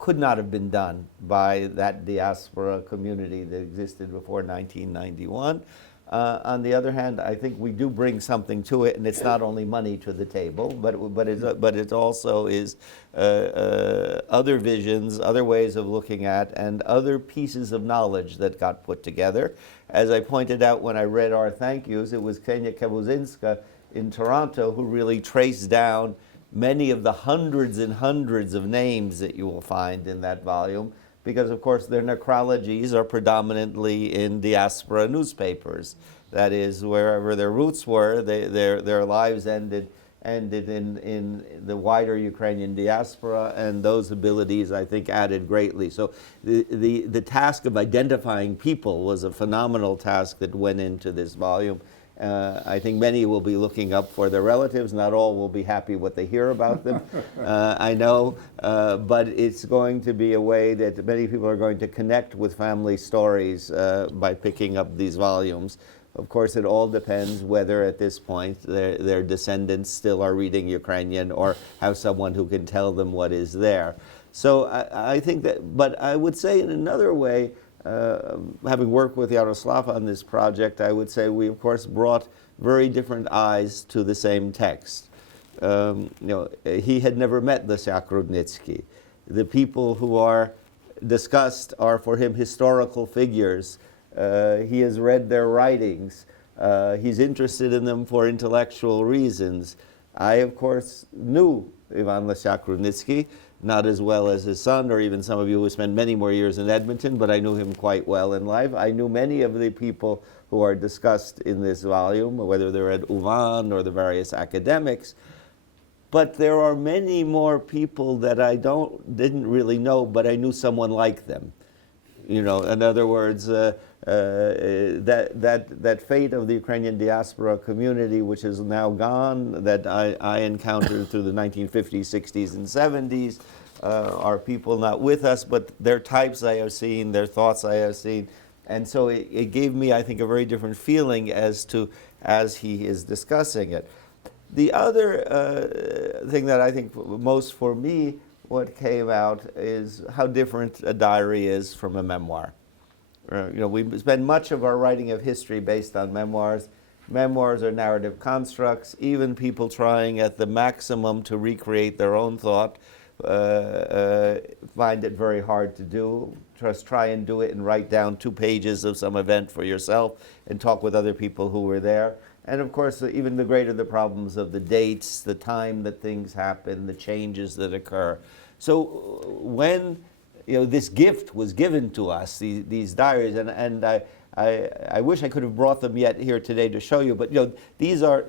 could not have been done by that diaspora community that existed before 1991. On the other hand, I think we do bring something to it, and it's not only money to the table, but it also is other visions, other ways of looking at, and other pieces of knowledge that got put together. As I pointed out when I read our thank yous, it was Ksenia Kebuzynska in Toronto who really traced down many of the hundreds and hundreds of names that you will find in that volume, because of course their necrologies are predominantly in diaspora newspapers. That is, wherever their roots were, their lives ended in the wider Ukrainian diaspora, and those abilities, I think, added greatly. So the task of identifying people was a phenomenal task that went into this volume. I think many will be looking up for their relatives. Not all will be happy what they hear about them, I know, but it's going to be a way that many people are going to connect with family stories by picking up these volumes. Of course, it all depends whether at this point their descendants still are reading Ukrainian or have someone who can tell them what is there. So I think that, but I would say in another way, having worked with Yaroslav on this project, I would say we, of course, brought very different eyes to the same text. He had never met Lysiak Rudnytsky. The people who are discussed are for him historical figures. He has read their writings. He's interested in them for intellectual reasons. I, of course, knew Ivan Lysiak Rudnytsky, not as well as his son, or even some of you who spent many more years in Edmonton, but I knew him quite well in life. I knew many of the people who are discussed in this volume, whether they're at UVAN or the various academics. But there are many more people that I didn't really know, but I knew someone like them. You know, in other words, that fate of the Ukrainian diaspora community, which is now gone, that I encountered through the 1950s, 60s, and 70s, are people not with us, but their types I have seen, their thoughts I have seen. And so it gave me, I think, a very different feeling as he is discussing it. The other thing that I think most for me, what came out is how different a diary is from a memoir. We spend much of our writing of history based on memoirs. Memoirs are narrative constructs. Even people trying at the maximum to recreate their own thought find it very hard to do. Just try and do it and write down 2 pages of some event for yourself and talk with other people who were there. And of course, even the greater the problems of the dates, the time that things happen, the changes that occur. So when this gift was given to us, these diaries, and I wish I could have brought them yet here today to show you, but these are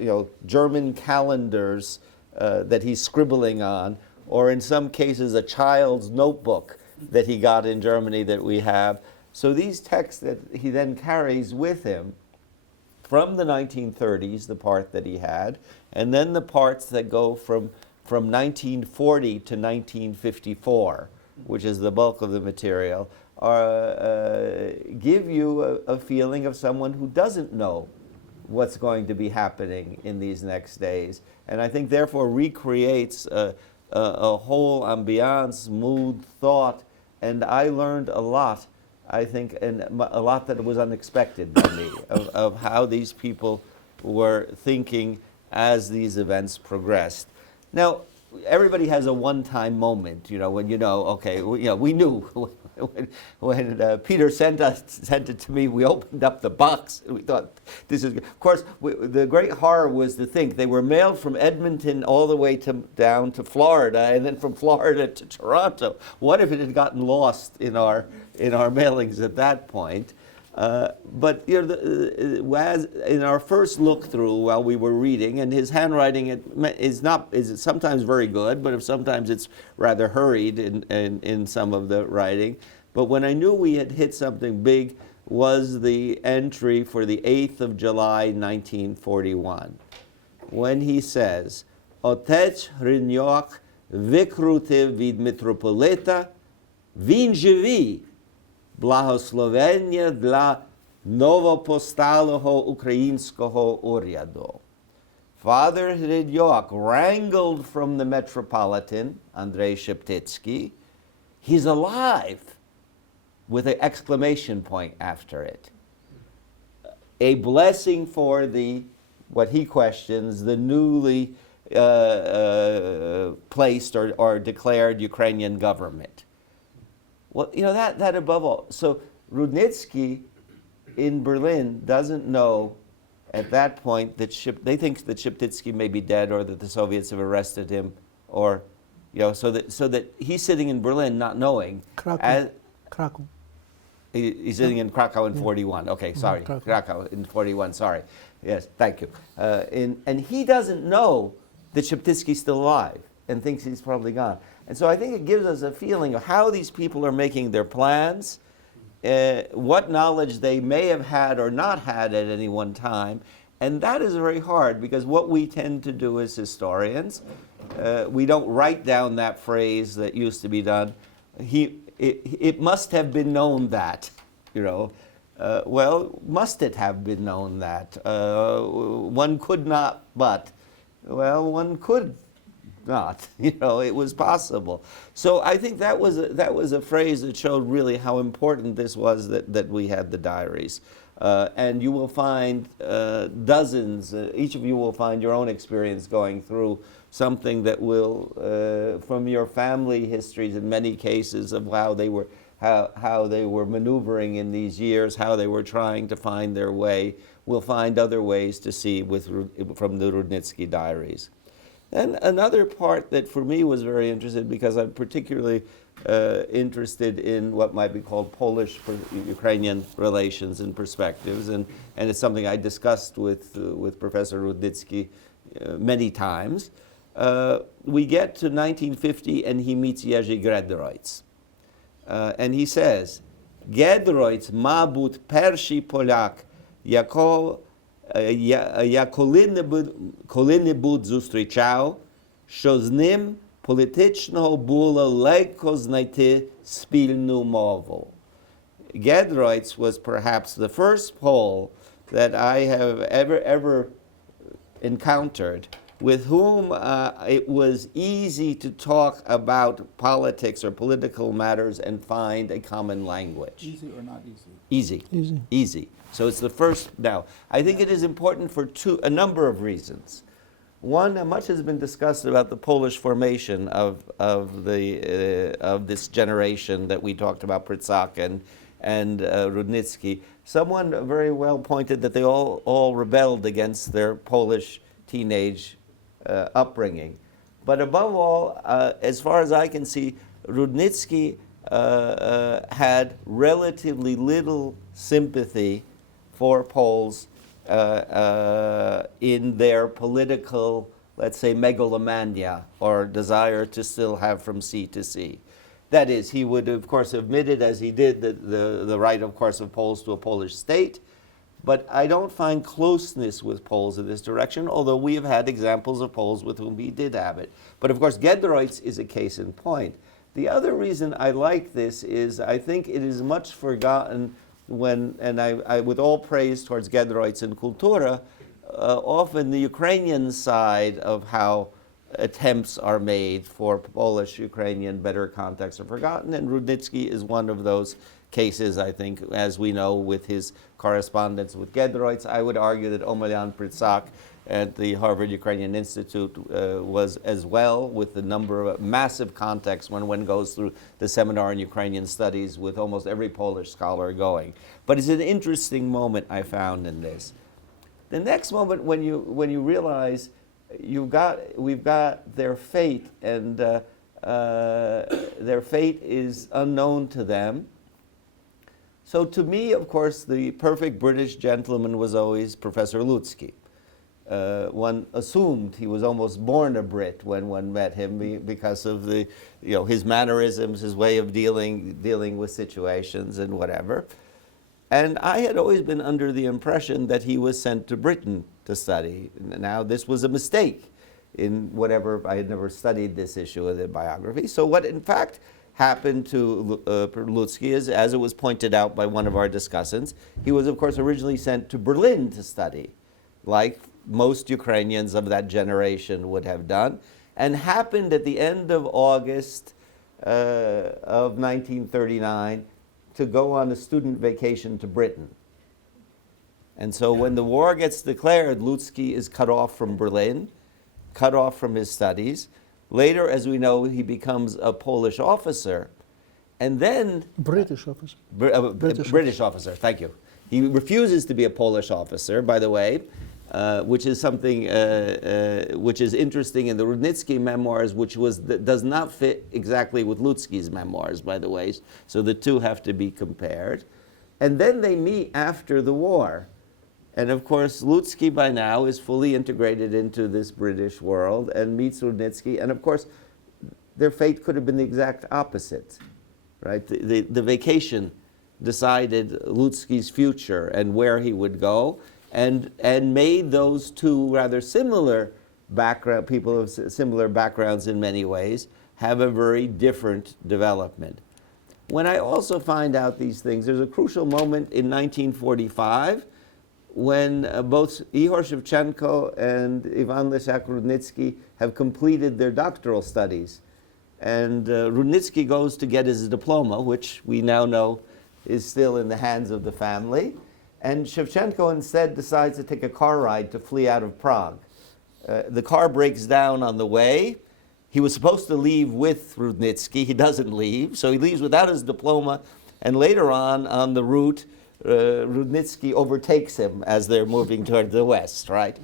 German calendars that he's scribbling on, or in some cases a child's notebook that he got in Germany that we have. So these texts that he then carries with him from the 1930s, the part that he had, and then the parts that go from 1940 to 1954, which is the bulk of the material, give you a feeling of someone who doesn't know what's going to be happening in these next days. And I think therefore recreates a whole ambiance, mood, thought, and I learned a lot, I think, and a lot that was unexpected to me, of how these people were thinking as these events progressed. Now, everybody has a one-time moment, when okay, we knew when Peter sent it to me, we opened up the box and we thought, this is good. Of course, the great horror was to think they were mailed from Edmonton all the way down to Florida, and then from Florida to Toronto. What if it had gotten lost in our mailings at that point? But as in our first look through while we were reading, and his handwriting is sometimes very good, but sometimes it's rather hurried in some of the writing. But when I knew we had hit something big was the entry for the 8th of July, 1941, when he says, "Otec Rudnytsky викрутив від митрополита, він живий. Благословення для новопосталого українського уряду." Father Rudnytsky wrangled from the metropolitan, Andrei Sheptytsky, "He's alive," with an exclamation point after it. a blessing for the, what he questions, the newly placed or declared Ukrainian government. Well, you know, that above all. So Rudnytsky in Berlin doesn't know at that point that they think that Sheptytsky may be dead, or that the Soviets have arrested him, or, you know, so that he's sitting in Berlin not knowing. Krakow. He's sitting in Krakow in 41. Okay, sorry. Krakow in 41, sorry. Yes, thank you. And he doesn't know that Sheptytsky's still alive and thinks he's probably gone. And so I think it gives us a feeling of how these people are making their plans, what knowledge they may have had or not had at any one time. And that is very hard, because what we tend to do as historians, we don't write down that phrase that used to be done. It must have been known that, you know. Well, must it have been known that? One could not, but, well, one could not. You know, it was possible. So I think that was a phrase that showed really how important this was, that we had the diaries. And you will find dozens, each of you will find your own experience going through something that will, from your family histories in many cases, of how they were maneuvering in these years, how they were trying to find their way. We'll find other ways to see from the Rudnytsky diaries. And another part that for me was very interesting, because I'm particularly interested in what might be called Polish-Ukrainian relations and perspectives, and it's something I discussed with Professor Rudnytsky many times. We get to 1950, and he meets Jerzy Giedroyc. And he says, Giedroyc, mabut, перший поляк, я коли-небудь зустрічав, що з ним політичного було легко знайти спільну мову. Giedroyc was perhaps the first Pole that I have ever encountered with whom it was easy to talk about politics or political matters and find a common language. Easy or not easy? Easy. Easy. So it's the first. Now, I think it is important for a number of reasons. One, much has been discussed about the Polish formation of this generation that we talked about, Prytzak and Rudnytsky. Someone very well pointed that they all rebelled against their Polish teenage upbringing. But above all, as far as I can see, Rudnytsky had relatively little sympathy for Poles in their political, let's say, megalomania, or desire to still have from sea to sea. That is, he would, of course, admitted, as he did, the right, of course, of Poles to a Polish state. But I don't find closeness with Poles in this direction, although we have had examples of Poles with whom he did have it. But of course, Giedroyc is a case in point. The other reason I like this is I think it is much forgotten when, and I with all praise towards Giedroyc and Kultura, often the Ukrainian side of how attempts are made for Polish-Ukrainian better context are forgotten, and Rudnytsky is one of those cases, I think, as we know, with his correspondence with Giedroyc. I would argue that Omelian Prytzak at the Harvard Ukrainian Institute was as well, with the number of massive contexts when one goes through the seminar in Ukrainian studies with almost every Polish scholar going. But it's an interesting moment I found in this. The next moment, when you realize we've got their fate, and their fate is unknown to them. So to me, of course, the perfect British gentleman was always Professor Ludzki. One assumed he was almost born a Brit when one met him because of his mannerisms, his way of dealing with situations and whatever. And I had always been under the impression that he was sent to Britain to study. Now, this was a mistake in whatever, I had never studied this issue of the biography. So what in fact happened to Ludzki is, as it was pointed out by one of our discussants, he was of course originally sent to Berlin to study, like most Ukrainians of that generation would have done, and happened at the end of August of 1939 to go on a student vacation to Britain. And so when the war gets declared, Ludzki is cut off from Berlin, cut off from his studies. Later, as we know, he becomes a Polish officer, and then British officer. British officer, thank you. He refuses to be a Polish officer, by the way, which is something which is interesting in the Rudnytsky memoirs, which does not fit exactly with Ludzki's memoirs, by the way. So the two have to be compared. And then they meet after the war. And of course, Ludzki by now is fully integrated into this British world and meets Rudnytsky. And of course, their fate could have been the exact opposite, right? The vacation decided Ludzki's future and where he would go, and made those two rather similar people of similar backgrounds in many ways have a very different development. When I also find out these things, there's a crucial moment in 1945 when both Ihor Shevchenko and Ivan Lysiak Rudnytsky have completed their doctoral studies. And Rudnytsky goes to get his diploma, which we now know is still in the hands of the family. And Shevchenko instead decides to take a car ride to flee out of Prague. The car breaks down on the way. He was supposed to leave with Rudnytsky. He doesn't leave, so he leaves without his diploma. And later on the route, Rudnytsky overtakes him as they're moving toward the west, right?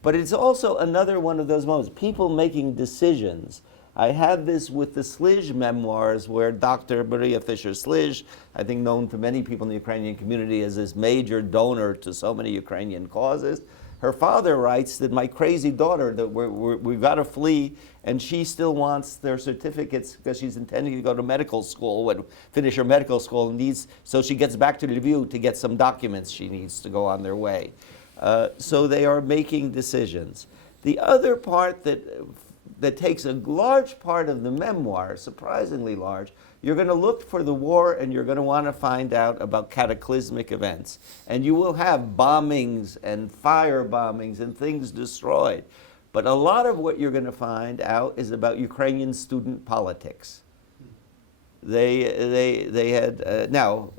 But it's also another one of those moments, people making decisions. I had this with the Slyzh memoirs, where Dr. Maria Fischer-Slyzh, I think known to many people in the Ukrainian community as this major donor to so many Ukrainian causes, her father writes that my crazy daughter, that we've got to flee, and she still wants their certificates because she's intending to go to medical school, finish her medical school, and so she gets back to Lviv to get some documents she needs to go on their way. So they are making decisions. The other part that takes a large part of the memoir, surprisingly large, you're going to look for the war and you're going to want to find out about cataclysmic events. And you will have bombings and fire bombings and things destroyed. But a lot of what you're going to find out is about Ukrainian student politics. They had, now,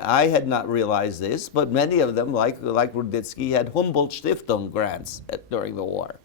I had not realized this, but many of them, like Rudnytsky, had Humboldt Stiftung grants during the war.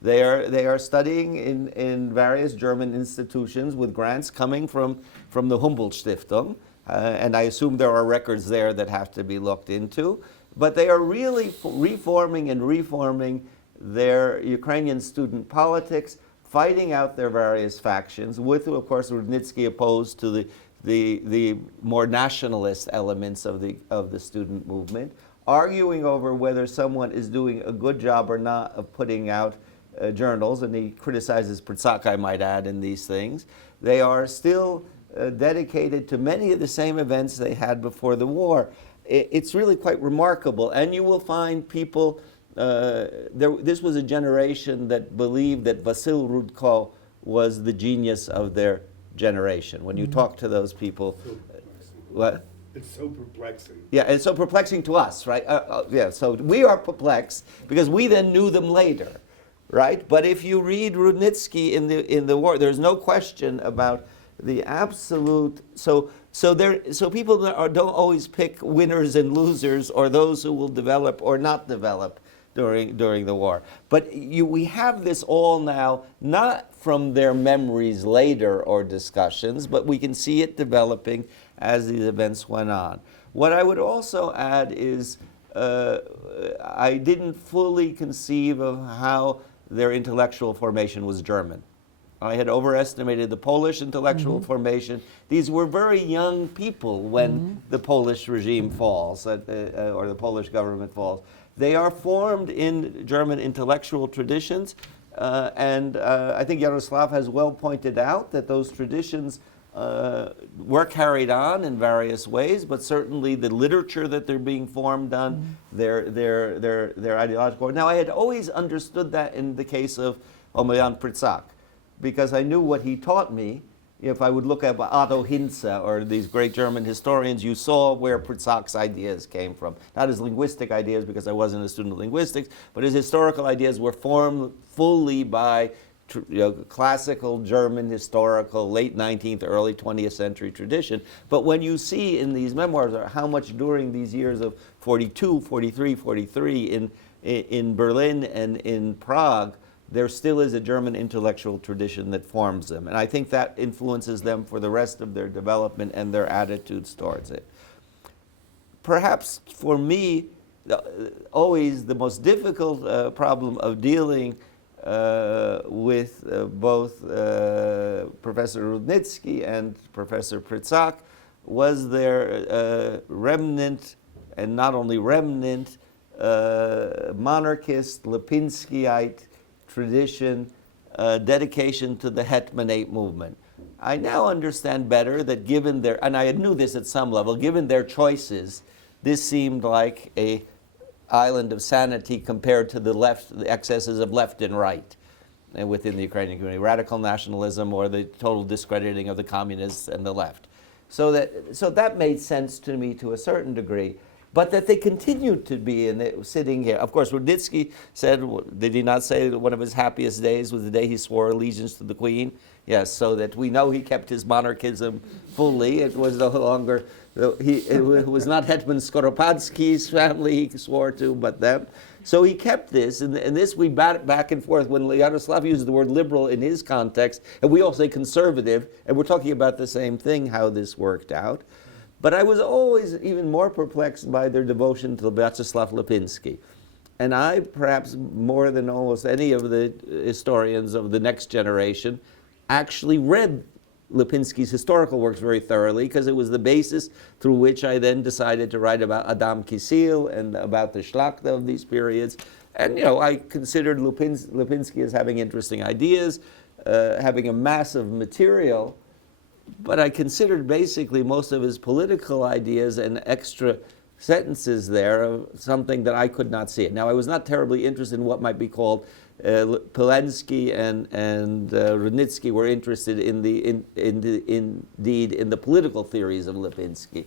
They are studying in various German institutions with grants coming from the Humboldt Stiftung, and I assume there are records there that have to be looked into. But they are really reforming and reforming their Ukrainian student politics, fighting out their various factions, with, of course, Rudnytsky opposed to the more nationalist elements of the student movement, arguing over whether someone is doing a good job or not of putting out journals, and he criticizes Prytzak, I might add, in these things. They are still dedicated to many of the same events they had before the war. It's really quite remarkable, and you will find people, this was a generation that believed that Vasil Rudko was the genius of their generation. When you talk to those people, what? It's so perplexing. Yeah, it's so perplexing to us, right? Yeah, so we are perplexed because we then knew them later. Right, but if you read Rudnytsky in the war, there's no question about the absolute. So people don't always pick winners and losers, or those who will develop or not develop during the war. But we have this all now, not from their memories later or discussions, but we can see it developing as these events went on. What I would also add is I didn't fully conceive of how their intellectual formation was German. I had overestimated the Polish intellectual formation. These were very young people when the Polish regime falls, or the Polish government falls. They are formed in German intellectual traditions, and I think Yaroslav has well pointed out that those traditions were carried on in various ways, but certainly the literature that they're being formed on, their ideological. Now, I had always understood that in the case of Omayan Prytzak, because I knew what he taught me. If I would look at Otto Hintze or these great German historians, you saw where Prytzak's ideas came from. Not his linguistic ideas, because I wasn't a student of linguistics, but his historical ideas were formed fully by classical German historical late 19th, early 20th century tradition. But when you see in these memoirs how much during these years of 42, 43, 43 in Berlin and in Prague, there still is a German intellectual tradition that forms them. And I think that influences them for the rest of their development and their attitudes towards it. Perhaps for me, always the most difficult problem of dealing with both Professor Rudnytsky and Professor Jacyk was their remnant, and not only remnant, monarchist, Lipinskiite tradition, dedication to the Hetmanate movement. I now understand better that given their, and I knew this at some level, given their choices, this seemed like a island of sanity compared to the excesses of left and right within the Ukrainian community, radical nationalism or the total discrediting of the communists and the left. So that made sense to me to a certain degree, but that they continued to be sitting here. Of course, Rudnytsky said, did he not say that one of his happiest days was the day he swore allegiance to the Queen? Yes, so that we know he kept his monarchism fully. It was no longer, it was not Hetman Skoropadsky's family he swore to, but them. So he kept this, and this we bat back and forth. When Yaroslav uses the word liberal in his context, and we all say conservative, and we're talking about the same thing, how this worked out. But I was always even more perplexed by their devotion to Vyacheslav Lipinski. And I, perhaps more than almost any of the historians of the next generation, actually read Lipinski's historical works very thoroughly, because it was the basis through which I then decided to write about Adam Kisil and about the Shlachta of these periods. And I considered Lipinski as having interesting ideas, having a massive material, but I considered basically most of his political ideas and extra sentences there of something that I could not see it. Now, I was not terribly interested in what might be called Polensky and Rudnytsky were interested in the political theories of Lipinski.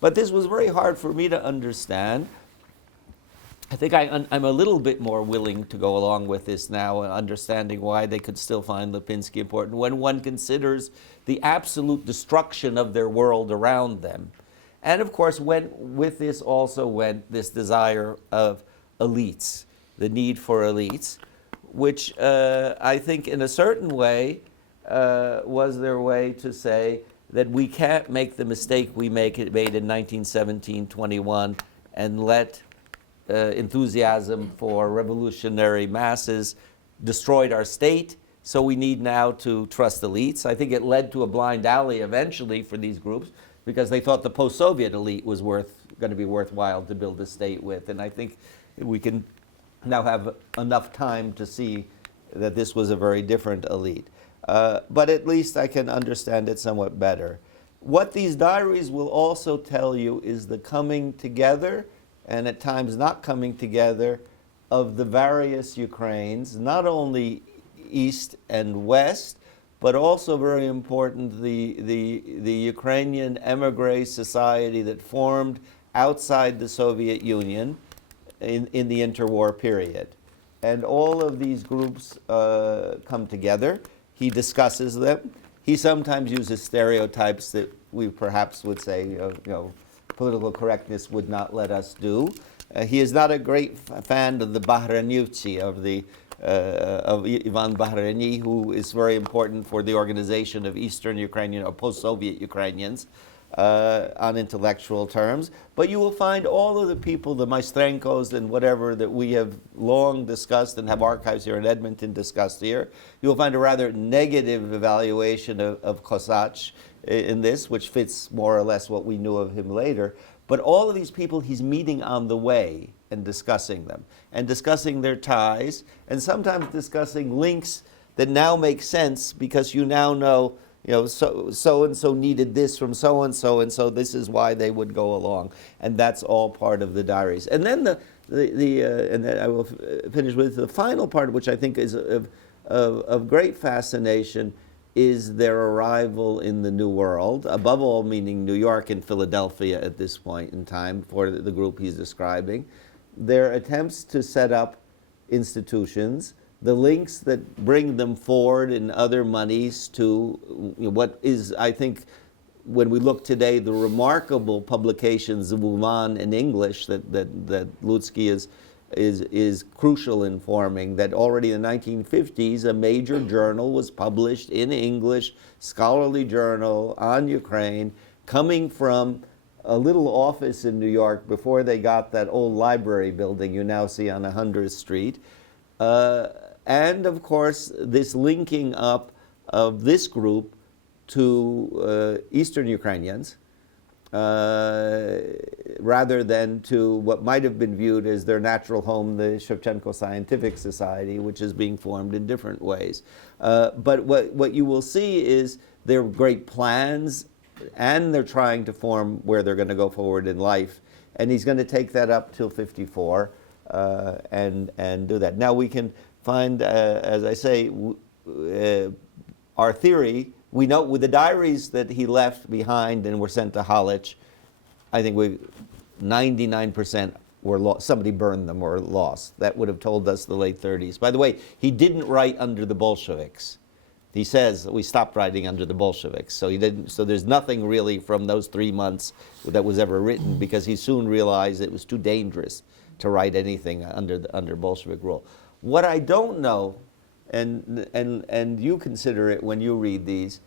But this was very hard for me to understand. I think I'm a little bit more willing to go along with this now, understanding why they could still find Lipinski important when one considers the absolute destruction of their world around them. And of course, with this also went this desire of elites, the need for elites, which I think in a certain way was their way to say that we can't make the mistake we made in 1917-21 and let enthusiasm for revolutionary masses destroyed our state, so we need now to trust elites. I think it led to a blind alley eventually for these groups, because they thought the post-Soviet elite was going to be worthwhile to build a state with. And I think we can now have enough time to see that this was a very different elite. But at least I can understand it somewhat better. What these diaries will also tell you is the coming together, and at times not coming together, of the various Ukraines, not only East and West, but also very important, the Ukrainian emigre society that formed outside the Soviet Union in the interwar period. And all of these groups come together. He discusses them. He sometimes uses stereotypes that we perhaps would say, political correctness would not let us do. He is not a great fan of the Bahranyuvtsi, of Ivan Bahrany, who is very important for the organization of Eastern Ukrainian or post-Soviet Ukrainians on intellectual terms. But you will find all of the people, the Maestrenkos and whatever, that we have long discussed and have archives here in Edmonton discussed here. You will find a rather negative evaluation of Kosach in this, which fits more or less what we knew of him later. But all of these people he's meeting on the way and discussing them, and discussing their ties, and sometimes discussing links that now make sense because you now know, so-and-so needed this from so-and-so, and so this is why they would go along. And that's all part of the diaries. And then and then I will finish with the final part, which I think is of great fascination, is their arrival in the New World, above all meaning New York and Philadelphia at this point in time for the group he's describing. Their attempts to set up institutions, the links that bring them forward in other monies to what is, I think, when we look today, the remarkable publications of Uman in English that Ludsky is crucial in forming, that already in the 1950s a major journal was published in English, scholarly journal on Ukraine, coming from a little office in New York before they got that old library building you now see on 100th Street. And of course, this linking up of this group to Eastern Ukrainians, rather than to what might have been viewed as their natural home, the Shevchenko Scientific Society, which is being formed in different ways. But what you will see is there are great plans, and they're trying to form where they're going to go forward in life. And he's going to take that up till 54 and do that. Now we can find, as I say, our theory. We know with the diaries that he left behind and were sent to Halych, I think 99% were lost. Somebody burned them or lost. That would have told us the late 30s. By the way, he didn't write under the Bolsheviks. He says we stopped writing under the Bolsheviks. So he didn't. So there's nothing really from those 3 months that was ever written, because he soon realized it was too dangerous to write anything under Bolshevik rule. What I don't know, and you consider it when you read these,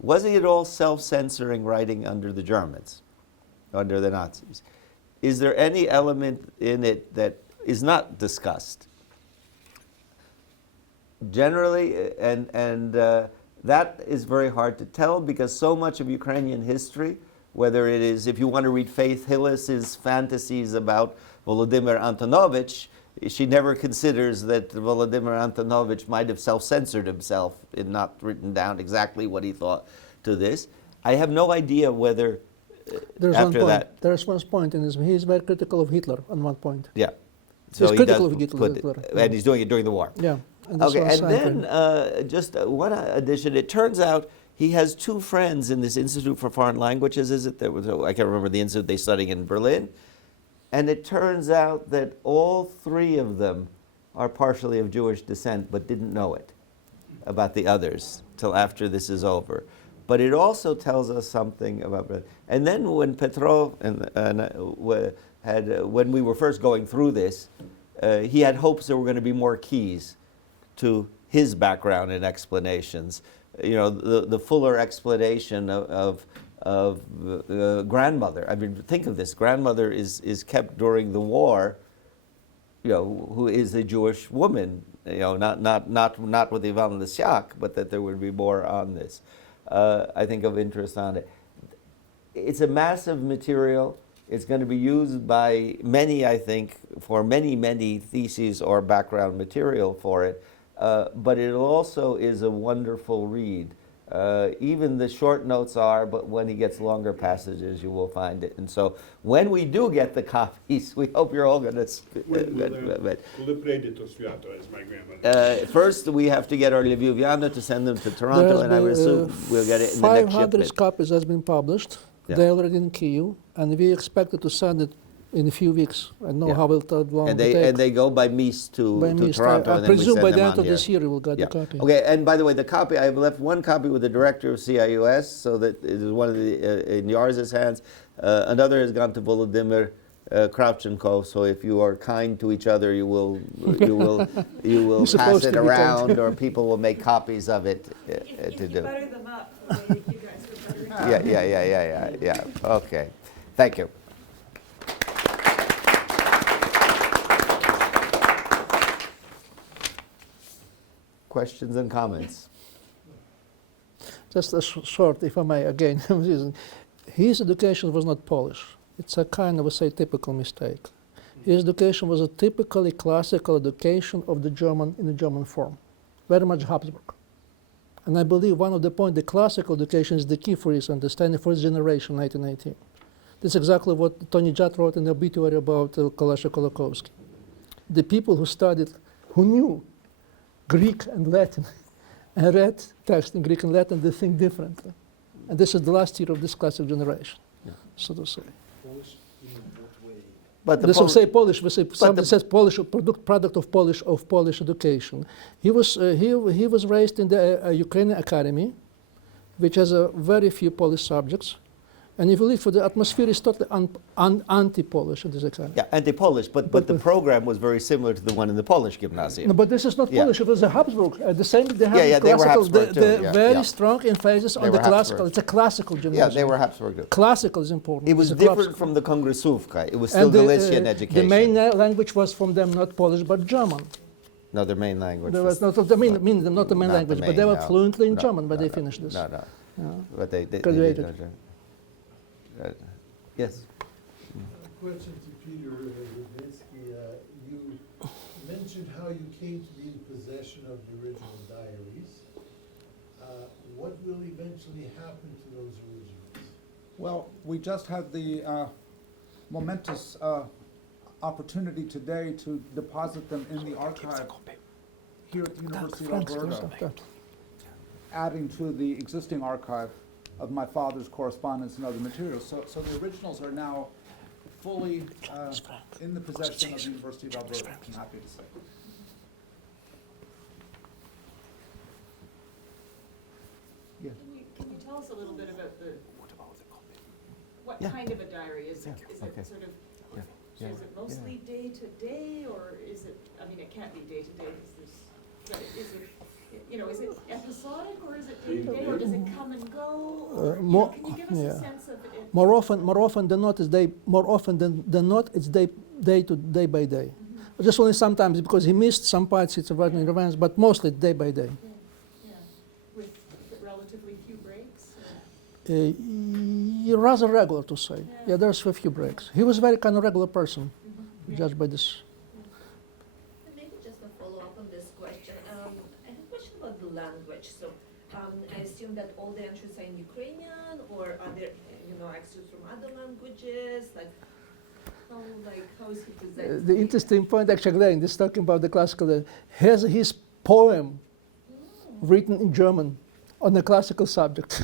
was he at all self-censoring writing under the Germans, under the Nazis? Is there any element in it that is not discussed? Generally, and that is very hard to tell, because so much of Ukrainian history, whether it is, if you want to read Faith Hillis's fantasies about Volodymyr Antonovich, she never considers that Volodymyr Antonovich might have self-censored himself and not written down exactly what he thought to this. I have no idea whether after that. There's one point in his, he's very critical of Hitler on one point. Yeah. He's he critical does of Hitler. and he's doing it during the war. Yeah. Okay, and then just one addition. It turns out he has 2 friends in this Institute for Foreign Languages. Is it? There was I can't remember the institute they studying in Berlin. And it turns out that all 3 of them are partially of Jewish descent, but didn't know it about the others till after this is over. But it also tells us something about. And then when Petrov when we were first going through this, he had hopes there were going to be more keys to his background and explanations. You know, the fuller explanation of grandmother. I mean, think of this. Grandmother is kept during the war, you know, who is a Jewish woman, you know, not with Ivan Lysiak, but that there would be more on this. I think of interest on it. It's a massive material. It's going to be used by many, I think, for many theses or background material for it. But it also is a wonderful read. Even the short notes are, but when he gets longer passages, you will find it. And so when we do get the copies, we hope you're all going to... First, we have to get our Lviviana to send them to Toronto, and I would assume we'll get it in the next shipment. 500 copies has been published. Yeah. They're already in Kyiv, and we expected to send it in a few weeks. I know how long and it they take. and they go by Mizh to Toronto, I and then we presume send by them the on end of here. this year we will get the copy. Okay, and by the way, the copy, I've left one copy with the director of CIUS, so that it is one of the in Yars's hands. Another has gone to Volodymyr Kravchenko. So if you are kind to each other, you will pass it around, or people will make copies of it to do. Butter them up, maybe you guys would butter it up. Yeah. Okay, thank you. Questions and comments? Just a short, if I may, again. His education was not Polish. It's a kind of, say, typical mistake. His education was a typically classical education of the German, in the German form, very much Habsburg. And I believe one of the points, the classical education is the key for his understanding for his generation, 1918. This is exactly what Tony Judd wrote in the obituary about Kolesia Kolakowski. The people who studied, who knew Greek and Latin, and read text in Greek and Latin, they think differently. And this is the last year of this classic generation, so to say. Polish in what way? But the this will Pol- say Polish. We say something the- says Polish product of Polish education. He was raised in the Ukrainian Academy, which has a very few Polish subjects, and if you look for the atmosphere, is totally anti-Polish in this academy. Yeah, anti-Polish, but the program was very similar to the one in the Polish gymnasium. No, but this is not Yeah. Polish. It was a Habsburg. The same. They have Yeah, they were classical. Habsburg too, the yeah, very yeah. strong emphasis They on the were classical. Habsburg. It's a classical Yeah, gymnasium. they were Habsburg. Too. Classical is important. It was It's a different classical. from the Kongresówka. It was still And Galician the education. main language was from them not Polish but German. No, their main language. There was not the main, not the main not the language, but they main, were no. fluently in No, German when no, they no, finished this. No, no. Yeah. But they did Graduated. know German. Yes. Question to Peter Rudnytsky. You mentioned how you came to be in possession of the original diaries. What will eventually happen to those originals? Well, we just had the momentous opportunity today to deposit them in the archive here at the University of Alberta, adding to the existing archive of my father's correspondence and other materials. So the originals are now fully in the possession of the University of Alberta, I'm happy to say. Yes. Can you tell us a little bit about what Yeah. kind of a diary is it? Yeah, Is okay. it sort of, Yeah, so is it mostly day to day, or is it, I mean, it can't be day to day because there's, but is it, is it episodic, or is it day to day, or does it come and go? Or, can you give us a sense of it? More often than not, it's day by day. Just only sometimes because he missed some parts, it's about in advance, but mostly day by day. Yeah, with relatively few breaks? Rather regular to say. Yeah, there's a few breaks. He was a very kind of regular person, judged by this. Maybe just a follow-up on this question. I have a question about the language. So I assume that all the entries are in Ukrainian, or are there, extras from other languages? How is he presenting? The interesting point, actually, again, this talking about the classical, has his poem written in German on a classical subject,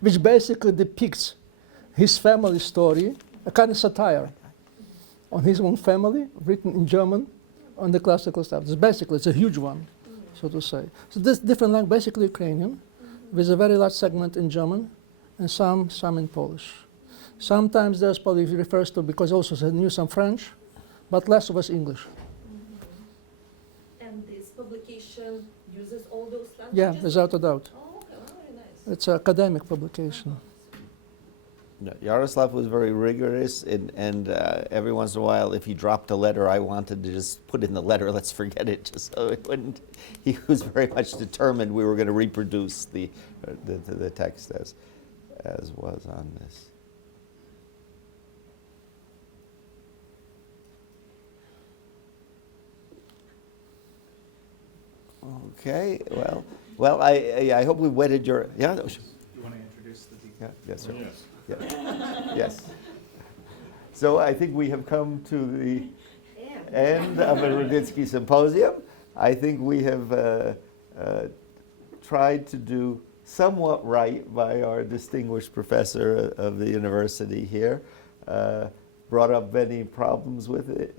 which basically depicts his family story, a kind of satire on his own family, written in German on the classical subject. Basically, it's a huge one, so to say. So this different language, basically Ukrainian, with a very large segment in German, and some in Polish. Sometimes there's probably refers to, because also he knew some French, but less was English. And this publication uses all those languages? Yeah, without a doubt. Oh, okay, very nice. It's an academic publication. No, Yaroslav was very rigorous, and every once in a while, if he dropped a letter, I wanted to just put in the letter, let's forget it, just so it wouldn't. He was very much determined we were going to reproduce the text as was on this. Okay, well, I hope we whetted your, yeah? Do you want to introduce the deacon? Yeah, yes, sir. Yes. Yeah. Yes. So I think we have come to the end of a Rudnytsky symposium. I think we have tried to do somewhat right by our distinguished professor of the university here. Brought up many problems with it,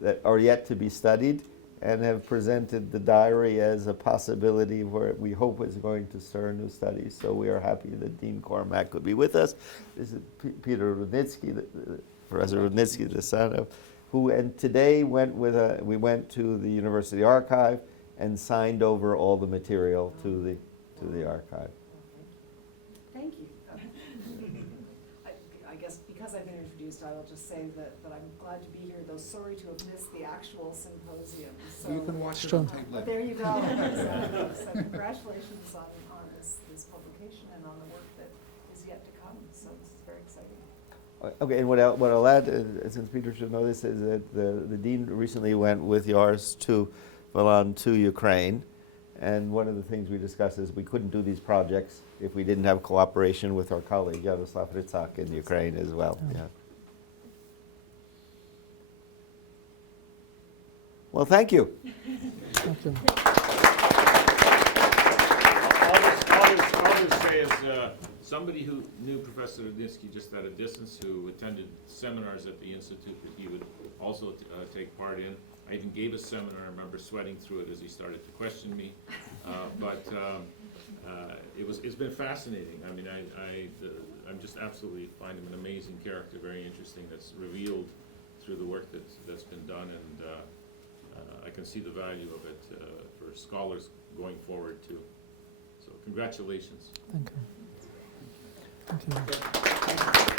that are yet to be studied, and have presented the diary as a possibility where we hope is going to stir new studies. So we are happy that Dean Cormack could be with us. This is Peter Rudnytsky, Professor Rudnytsky, the son of, who, and today we went to the University Archive and signed over all the material to the archive. Thank you. I guess because I've been introduced, I will just say that I'm glad to be here, though sorry to have missed the actual symposium. So You can watch it Sure. on tape later. there you go. Exactly. So congratulations on this publication and on the work that is yet to come. So this is very exciting. Okay, and what I'll add, since Peter should know this, is that the dean recently went with yours to Milan to Ukraine, and one of the things we discussed is we couldn't do these projects if we didn't have cooperation with our colleague Yaroslav Rudnytsky in Ukraine as well. Yeah. Well, thank you. Thank you. I'll just I'll just say as somebody who knew Professor Rudnytsky just at a distance, who attended seminars at the Institute that he would also take part in. I even gave a seminar, I remember sweating through it as he started to question me. It's been fascinating. I mean, I'm just absolutely find him an amazing character, very interesting, that's revealed through the work that's been done, and I can see the value of it for scholars going forward too. So congratulations. Thank you. Thank you.